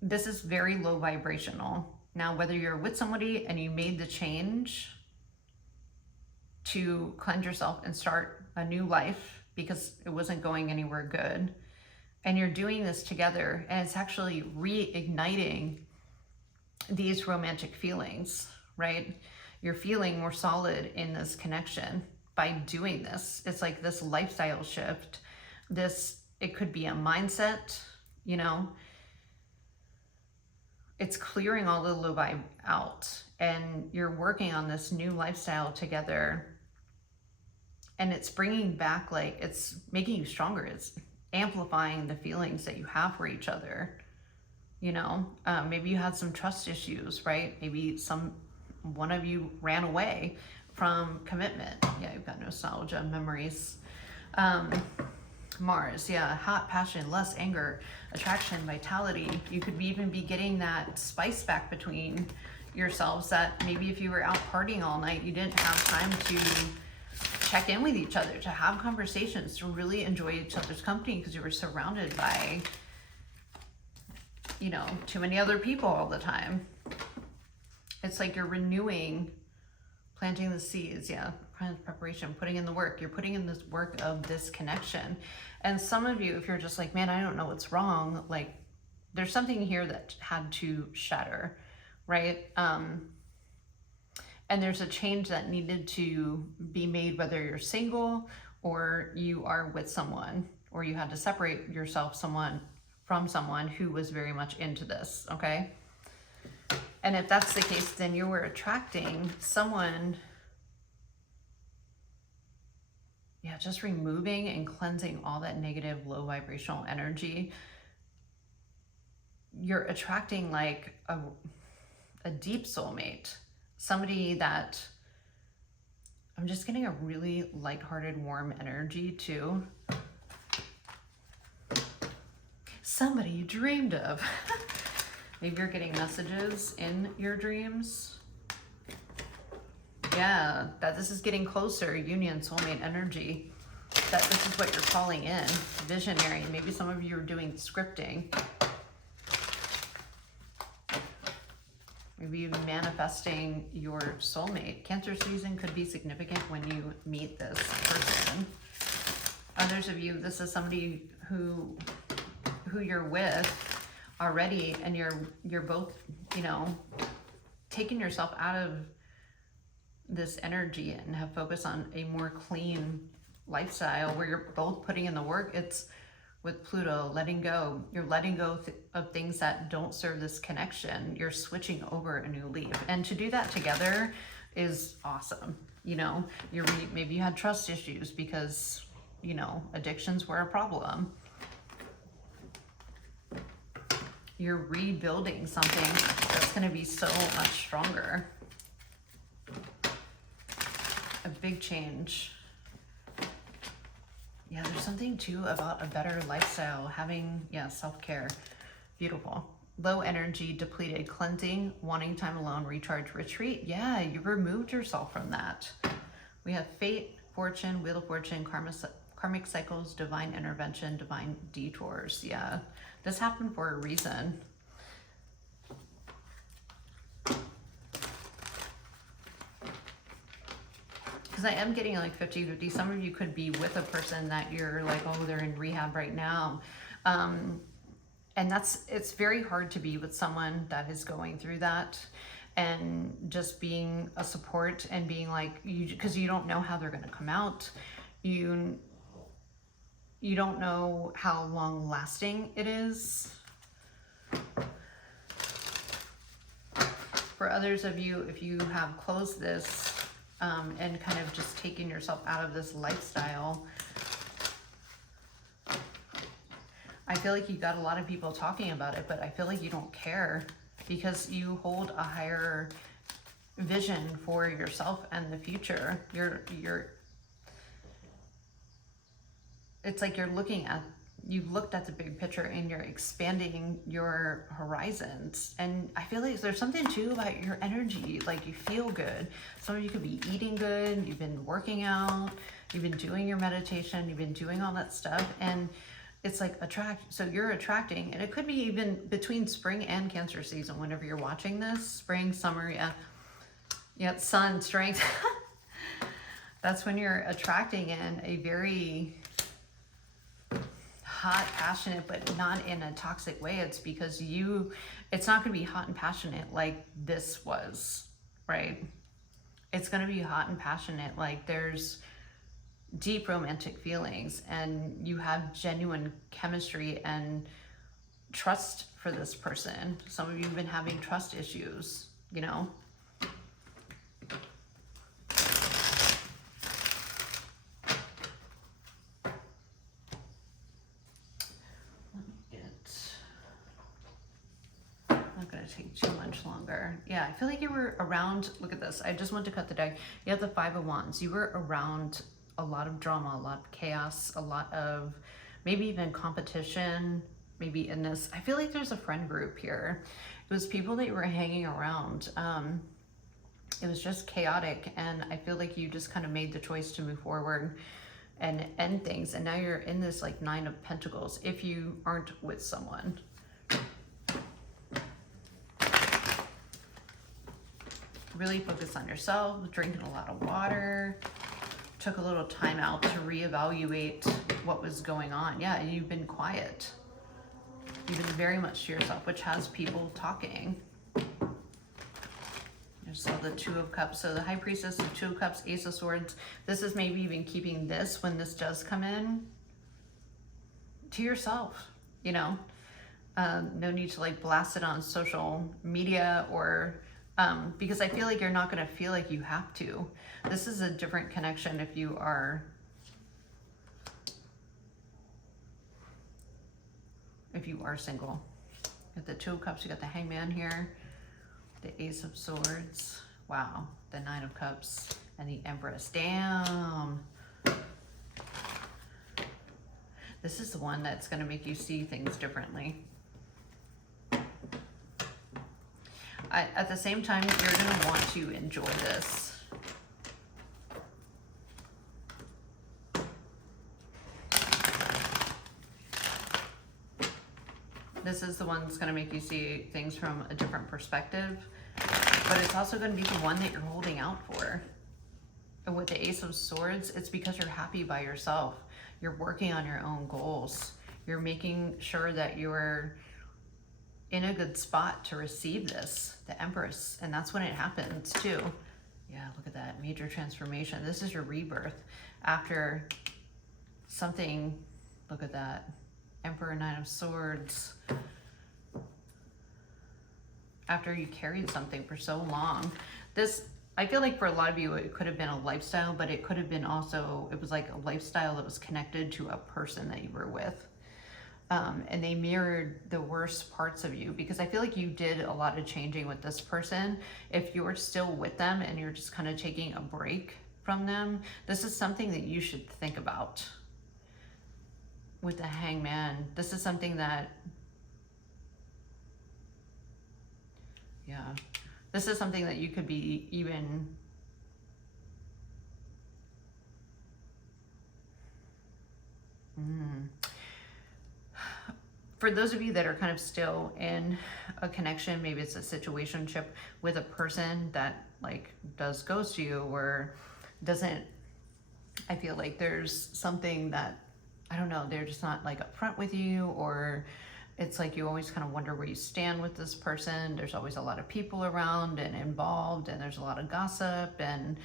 this is very low vibrational. Now, whether you're with somebody and you made the change to cleanse yourself and start a new life because it wasn't going anywhere good, and you're doing this together, and it's actually reigniting these romantic feelings, right? You're feeling more solid in this connection by doing this. It's like this lifestyle shift. It could be a mindset, you know. It's clearing all the low vibe out, and you're working on this new lifestyle together, and it's bringing back, like, it's making you stronger. It's amplifying the feelings that you have for each other. You know, maybe you had some trust issues, right? Maybe one of you ran away from commitment. Yeah, you've got nostalgia, memories. Mars, yeah, hot passion, less anger, attraction, vitality. You could even be getting that spice back between yourselves, that maybe if you were out partying all night, you didn't have time to check in with each other, to have conversations, to really enjoy each other's company because you were surrounded by, you know, too many other people all the time. It's like you're renewing, planting the seeds, yeah, preparation, putting in the work. You're putting in this work of this connection. And some of you, if you're just like, man, I don't know what's wrong, like there's something here that had to shatter, right? And there's a change that needed to be made, whether you're single or you are with someone, or you had to separate yourself from someone who was very much into this, okay? And if that's the case, then you were attracting someone, yeah, just removing and cleansing all that negative, low vibrational energy. You're attracting like a deep soulmate, somebody that, I'm just getting a really lighthearted, warm energy too. Somebody you dreamed of. Maybe you're getting messages in your dreams. Yeah, that this is getting closer, union, soulmate energy. That this is what you're calling in, visionary. Maybe some of you are doing scripting. Maybe you're manifesting your soulmate. Cancer season could be significant when you meet this person. Others of you, this is somebody who you're with already, and you're both, you know, taking yourself out of this energy and have focused on a more clean lifestyle where you're both putting in the work. It's with Pluto, letting go. You're letting go of things that don't serve this connection. You're switching over a new leaf, and to do that together is awesome. You know, maybe you had trust issues because, you know, addictions were a problem. You're rebuilding something that's going to be so much stronger. A big change. Yeah, there's something too about a better lifestyle, having, yeah, self-care. Beautiful. Low energy, depleted, cleansing, wanting time alone, recharge, retreat. Yeah, you removed yourself from that. We have fate, fortune, wheel of fortune, karmic cycles, divine intervention, divine detours. Yeah, this happened for a reason. Because I am getting like 50-50. Some of you could be with a person that you're like, oh, they're in rehab right now. And it's very hard to be with someone that is going through that, and just being a support and being like, because you don't know how they're going to come out. You don't know how long lasting it is. For others of you, if you have closed this, and kind of just taking yourself out of this lifestyle, I feel like you got a lot of people talking about it, but I feel like you don't care. because you hold a higher vision for yourself and the future. It's like you've looked at the big picture and you're expanding your horizons. And I feel like there's something too about your energy, like you feel good. Some of you could be eating good, you've been working out, you've been doing your meditation, you've been doing all that stuff, and it's like so you're attracting, and it could be even between spring and Cancer season whenever you're watching this. Spring, summer, yeah, sun, strength. That's when you're attracting in a very hot, passionate, but not in a toxic way. It's because it's not going to be hot and passionate like this was, right? It's going to be hot and passionate like there's deep romantic feelings and you have genuine chemistry and trust for this person. Some of you have been having trust issues, you know? Take too much longer. Yeah, I feel like you were around, look at this, I just want to cut the deck. You have the Five of Wands. You were around a lot of drama, a lot of chaos, a lot of maybe even competition, maybe in this. I feel like there's a friend group here. It was people that you were hanging around. It was just chaotic, and I feel like you just kind of made the choice to move forward and end things, and now you're in this like Nine of Pentacles if you aren't with someone. Really focus on yourself, drinking a lot of water, took a little time out to reevaluate what was going on. Yeah, you've been quiet. You've been very much to yourself, which has people talking. There's still the Two of Cups. So the High Priestess, the Two of Cups, Ace of Swords. This is maybe even keeping this when this does come in to yourself, you know. No need to like blast it on social media or because I feel like you're not going to feel like you have to. This is a different connection if you are single. You got the Two of Cups, you got the Hangman here, the Ace of Swords, wow, the Nine of Cups, and the Empress. Damn. This is the one that's going to make you see things differently. At the same time, you're going to want to enjoy this. This is the one that's going to make you see things from a different perspective, but it's also going to be the one that you're holding out for. And with the Ace of Swords, it's because you're happy by yourself. You're working on your own goals. You're making sure that you're in a good spot to receive this, the Empress, and that's when it happens too. Yeah, look at that, major transformation. This is your rebirth after something, look at that, Emperor, Nine of Swords. After you carried something for so long. This, I feel like for a lot of you, it could have been a lifestyle, but it could have been also, it was like a lifestyle that was connected to a person that you were with. And they mirrored the worst parts of you, because I feel like you did a lot of changing with this person. If you're still with them and you're just kind of taking a break from them, this is something that you should think about. With the Hangman, this is something that, yeah, this is something that you could be even for those of you that are kind of still in a connection, maybe it's a situationship with a person that like does ghost you or doesn't, I feel like there's something that, I don't know, they're just not like upfront with you, or it's like you always kind of wonder where you stand with this person. There's always a lot of people around and involved, and there's a lot of gossip. And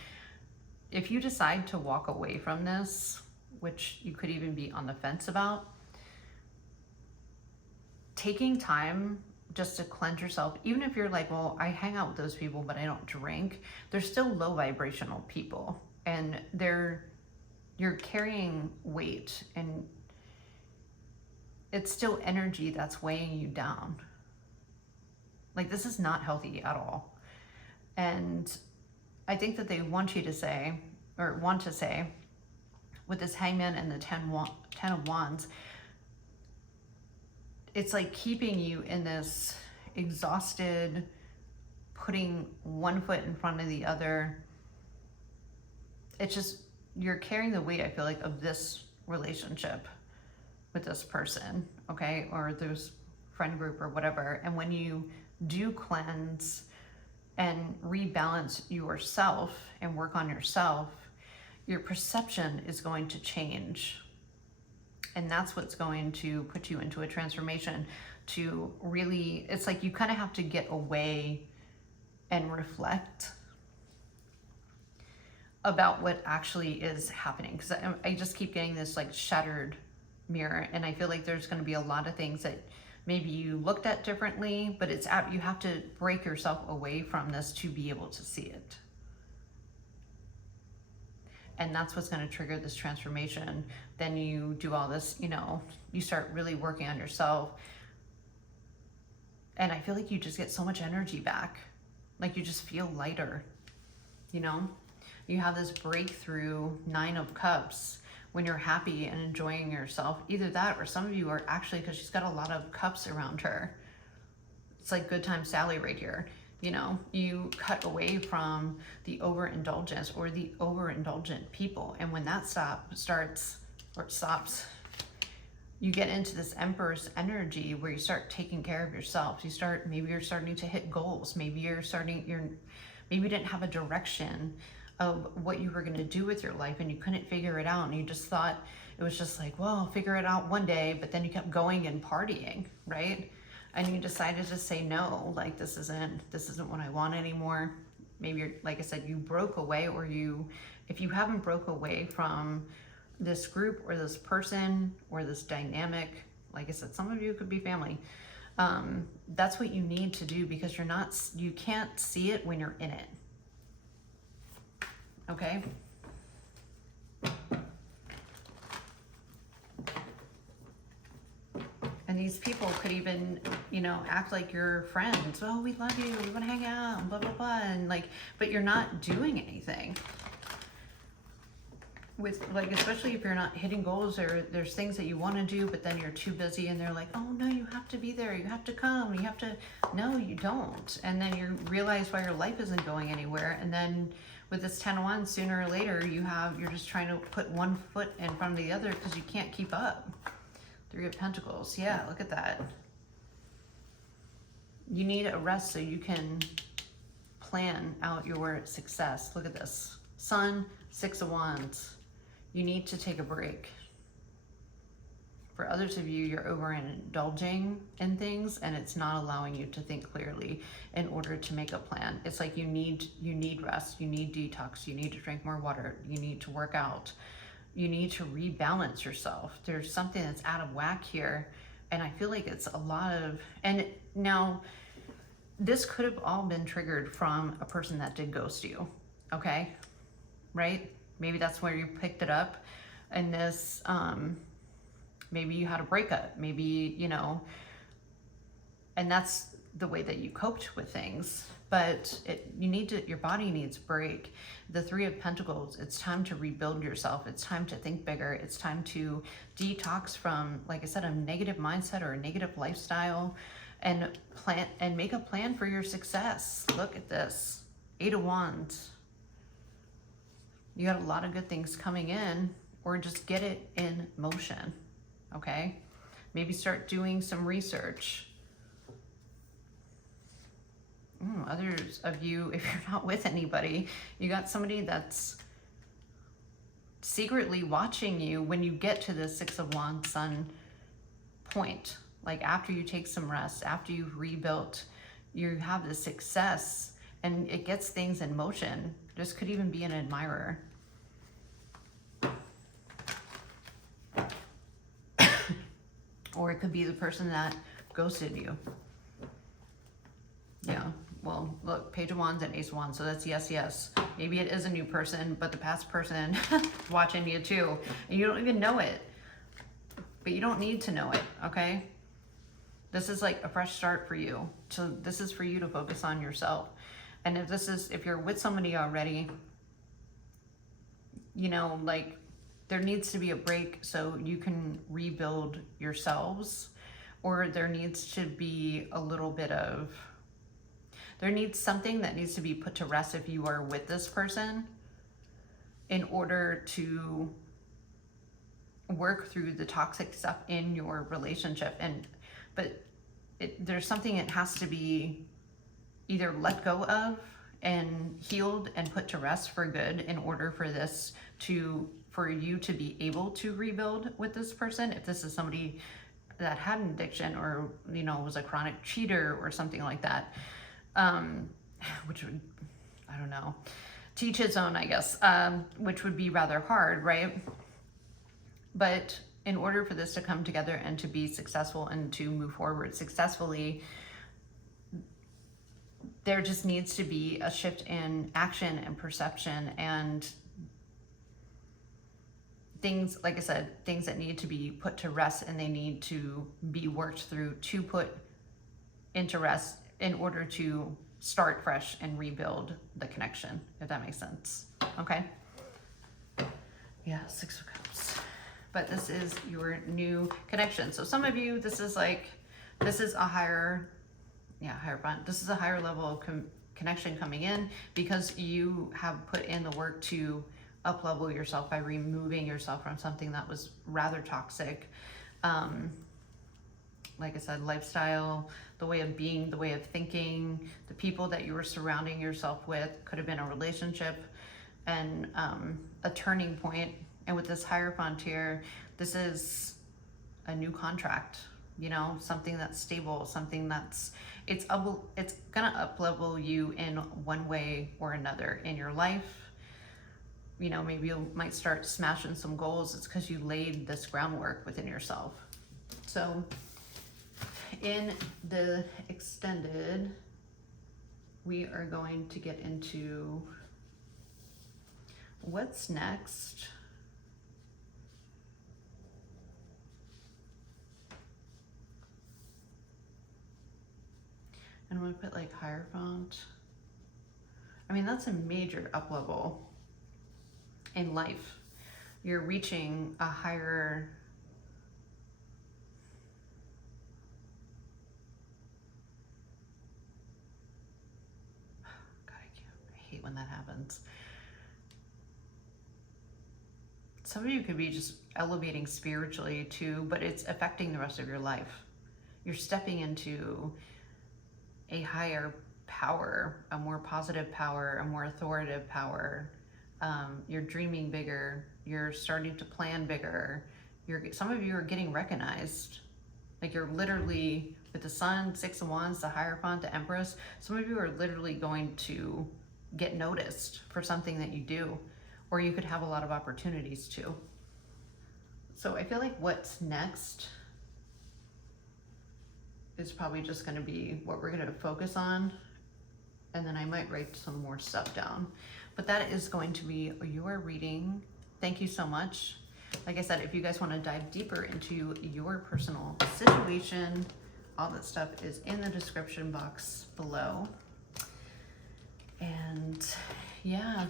if you decide to walk away from this, which you could even be on the fence about, taking time just to cleanse yourself, even if you're like, well, I hang out with those people, but I don't drink, they're still low vibrational people, and you're carrying weight, and it's still energy that's weighing you down. Like, this is not healthy at all. And I think that they want you to say, or want to say, with this Hangman and the Ten of Wands, it's like keeping you in this exhausted, putting one foot in front of the other. It's just, you're carrying the weight, I feel like, of this relationship with this person, okay, or this friend group or whatever. And when you do cleanse and rebalance yourself and work on yourself, your perception is going to change. And that's what's going to put you into a transformation to really, it's like you kind of have to get away and reflect about what actually is happening. Because I just keep getting this like shattered mirror, and I feel like there's going to be a lot of things that maybe you looked at differently, but it's out, you have to break yourself away from this to be able to see it. And that's what's going to trigger this transformation. Then you do all this, you know, you start really working on yourself. And I feel like you just get so much energy back. Like you just feel lighter, you know? You have this breakthrough 9 of Cups when you're happy and enjoying yourself. Either that, or some of you are actually, because she's got a lot of cups around her. It's like good time Sally right here. You know, you cut away from the overindulgence or the overindulgent people. And when that stops, you get into this Empress energy where you start taking care of yourself. Maybe you're starting to hit goals. Maybe maybe you didn't have a direction of what you were going to do with your life and you couldn't figure it out. And you just thought it was just like, well, I'll figure it out one day, but then you kept going and partying, right? And you decided to say, no, like this isn't what I want anymore. Maybe you're, like I said, you broke away, or if you haven't broke away from this group or this person or this dynamic, like I said, some of you could be family. That's what you need to do, because you can't see it when you're in it. Okay? And these people could even, you know, act like your friends. Oh, we love you, we want to hang out, and blah, blah, blah. And like, but you're not doing anything. With like, especially if you're not hitting goals, or there's things that you want to do, but then you're too busy and they're like, oh no, you have to be there, you have to come, you have to, no, you don't. And then you realize why your life isn't going anywhere. And then with this 10 of Wands, sooner or later, you're just trying to put one foot in front of the other because you can't keep up. 3 of Pentacles. Yeah, look at that. You need a rest so you can plan out your success. Look at this. Sun, 6 of Wands. You need to take a break. For others of you, you're overindulging in things and it's not allowing you to think clearly in order to make a plan. It's like you need rest, you need detox, you need to drink more water, you need to work out. You need to rebalance yourself. There's something that's out of whack here. And I feel like it's a lot of, and now this could have all been triggered from a person that did ghost you. Okay. Right? Maybe that's where you picked it up. And this, maybe you had a breakup, maybe, you know, and that's the way that you coped with things. But your body needs a break. The 3 of Pentacles, it's time to rebuild yourself. It's time to think bigger. It's time to detox from, like I said, a negative mindset or a negative lifestyle, and make a plan for your success. Look at this. 8 of Wands. You got a lot of good things coming in, or just get it in motion. Okay? Maybe start doing some research. Others of you, if you're not with anybody, you got somebody that's secretly watching you when you get to the 6 of Wands Sun point. Like after you take some rest, after you've rebuilt, you have the success and it gets things in motion. This could even be an admirer. Or it could be the person that ghosted you. Yeah. Well, look, Page of Wands and Ace of Wands, so that's yes, yes. Maybe it is a new person, but the past person is watching you too, and you don't even know it. But you don't need to know it, okay? This is like a fresh start for you. So this is for you to focus on yourself. And if you're with somebody already, you know, like there needs to be a break so you can rebuild yourselves, or there needs to be a little bit of, there needs something that needs to be put to rest if you are with this person in order to work through the toxic stuff in your relationship. But there's something that has to be either let go of and healed and put to rest for good in order for for you to be able to rebuild with this person. If this is somebody that had an addiction, or, you know, was a chronic cheater or something like that, which would, I don't know, teach his own, I guess, which would be rather hard, right? But in order for this to come together and to be successful and to move forward successfully, there just needs to be a shift in action and perception, and things, like I said, things that need to be put to rest, and they need to be worked through to put into rest in order to start fresh and rebuild the connection, if that makes sense. Okay? Yeah, Six of Cups. But this is your new connection. So some of you, this is a higher front. This is a higher level of connection coming in because you have put in the work to up-level yourself by removing yourself from something that was rather toxic. Like I said, lifestyle, the way of being, the way of thinking, the people that you were surrounding yourself with, could have been a relationship, and a turning point. And with this Hierophant here, this is a new contract, you know, something that's stable, something that's, it's gonna up-level you in one way or another in your life. You know, maybe you might start smashing some goals. It's because you laid this groundwork within yourself. So in the extended, we are going to get into what's next. And I'm gonna put like Hierophant. I mean, that's a major up level in life. You're reaching a higher, God, I hate when that happens. Some of you could be just elevating spiritually too, but it's affecting the rest of your life. You're stepping into a higher power, a more positive power, a more authoritative power. You're dreaming bigger. You're starting to plan bigger. Some of you are getting recognized. Like you're literally, with the Sun, Six of Wands, the Hierophant, the Empress, some of you are literally going to get noticed for something that you do, or you could have a lot of opportunities too. So I feel like what's next is probably just going to be what we're going to focus on, and then I might write some more stuff down. But that is going to be your reading. Thank you so much. Like I said, if you guys want to dive deeper into your personal situation, all that stuff is in the description box below. And yeah,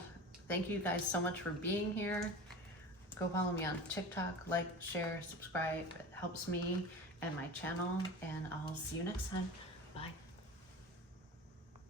thank you guys so much for being here. Go follow me on TikTok, like, share, subscribe. It helps me and my channel, and I'll see you next time. Bye.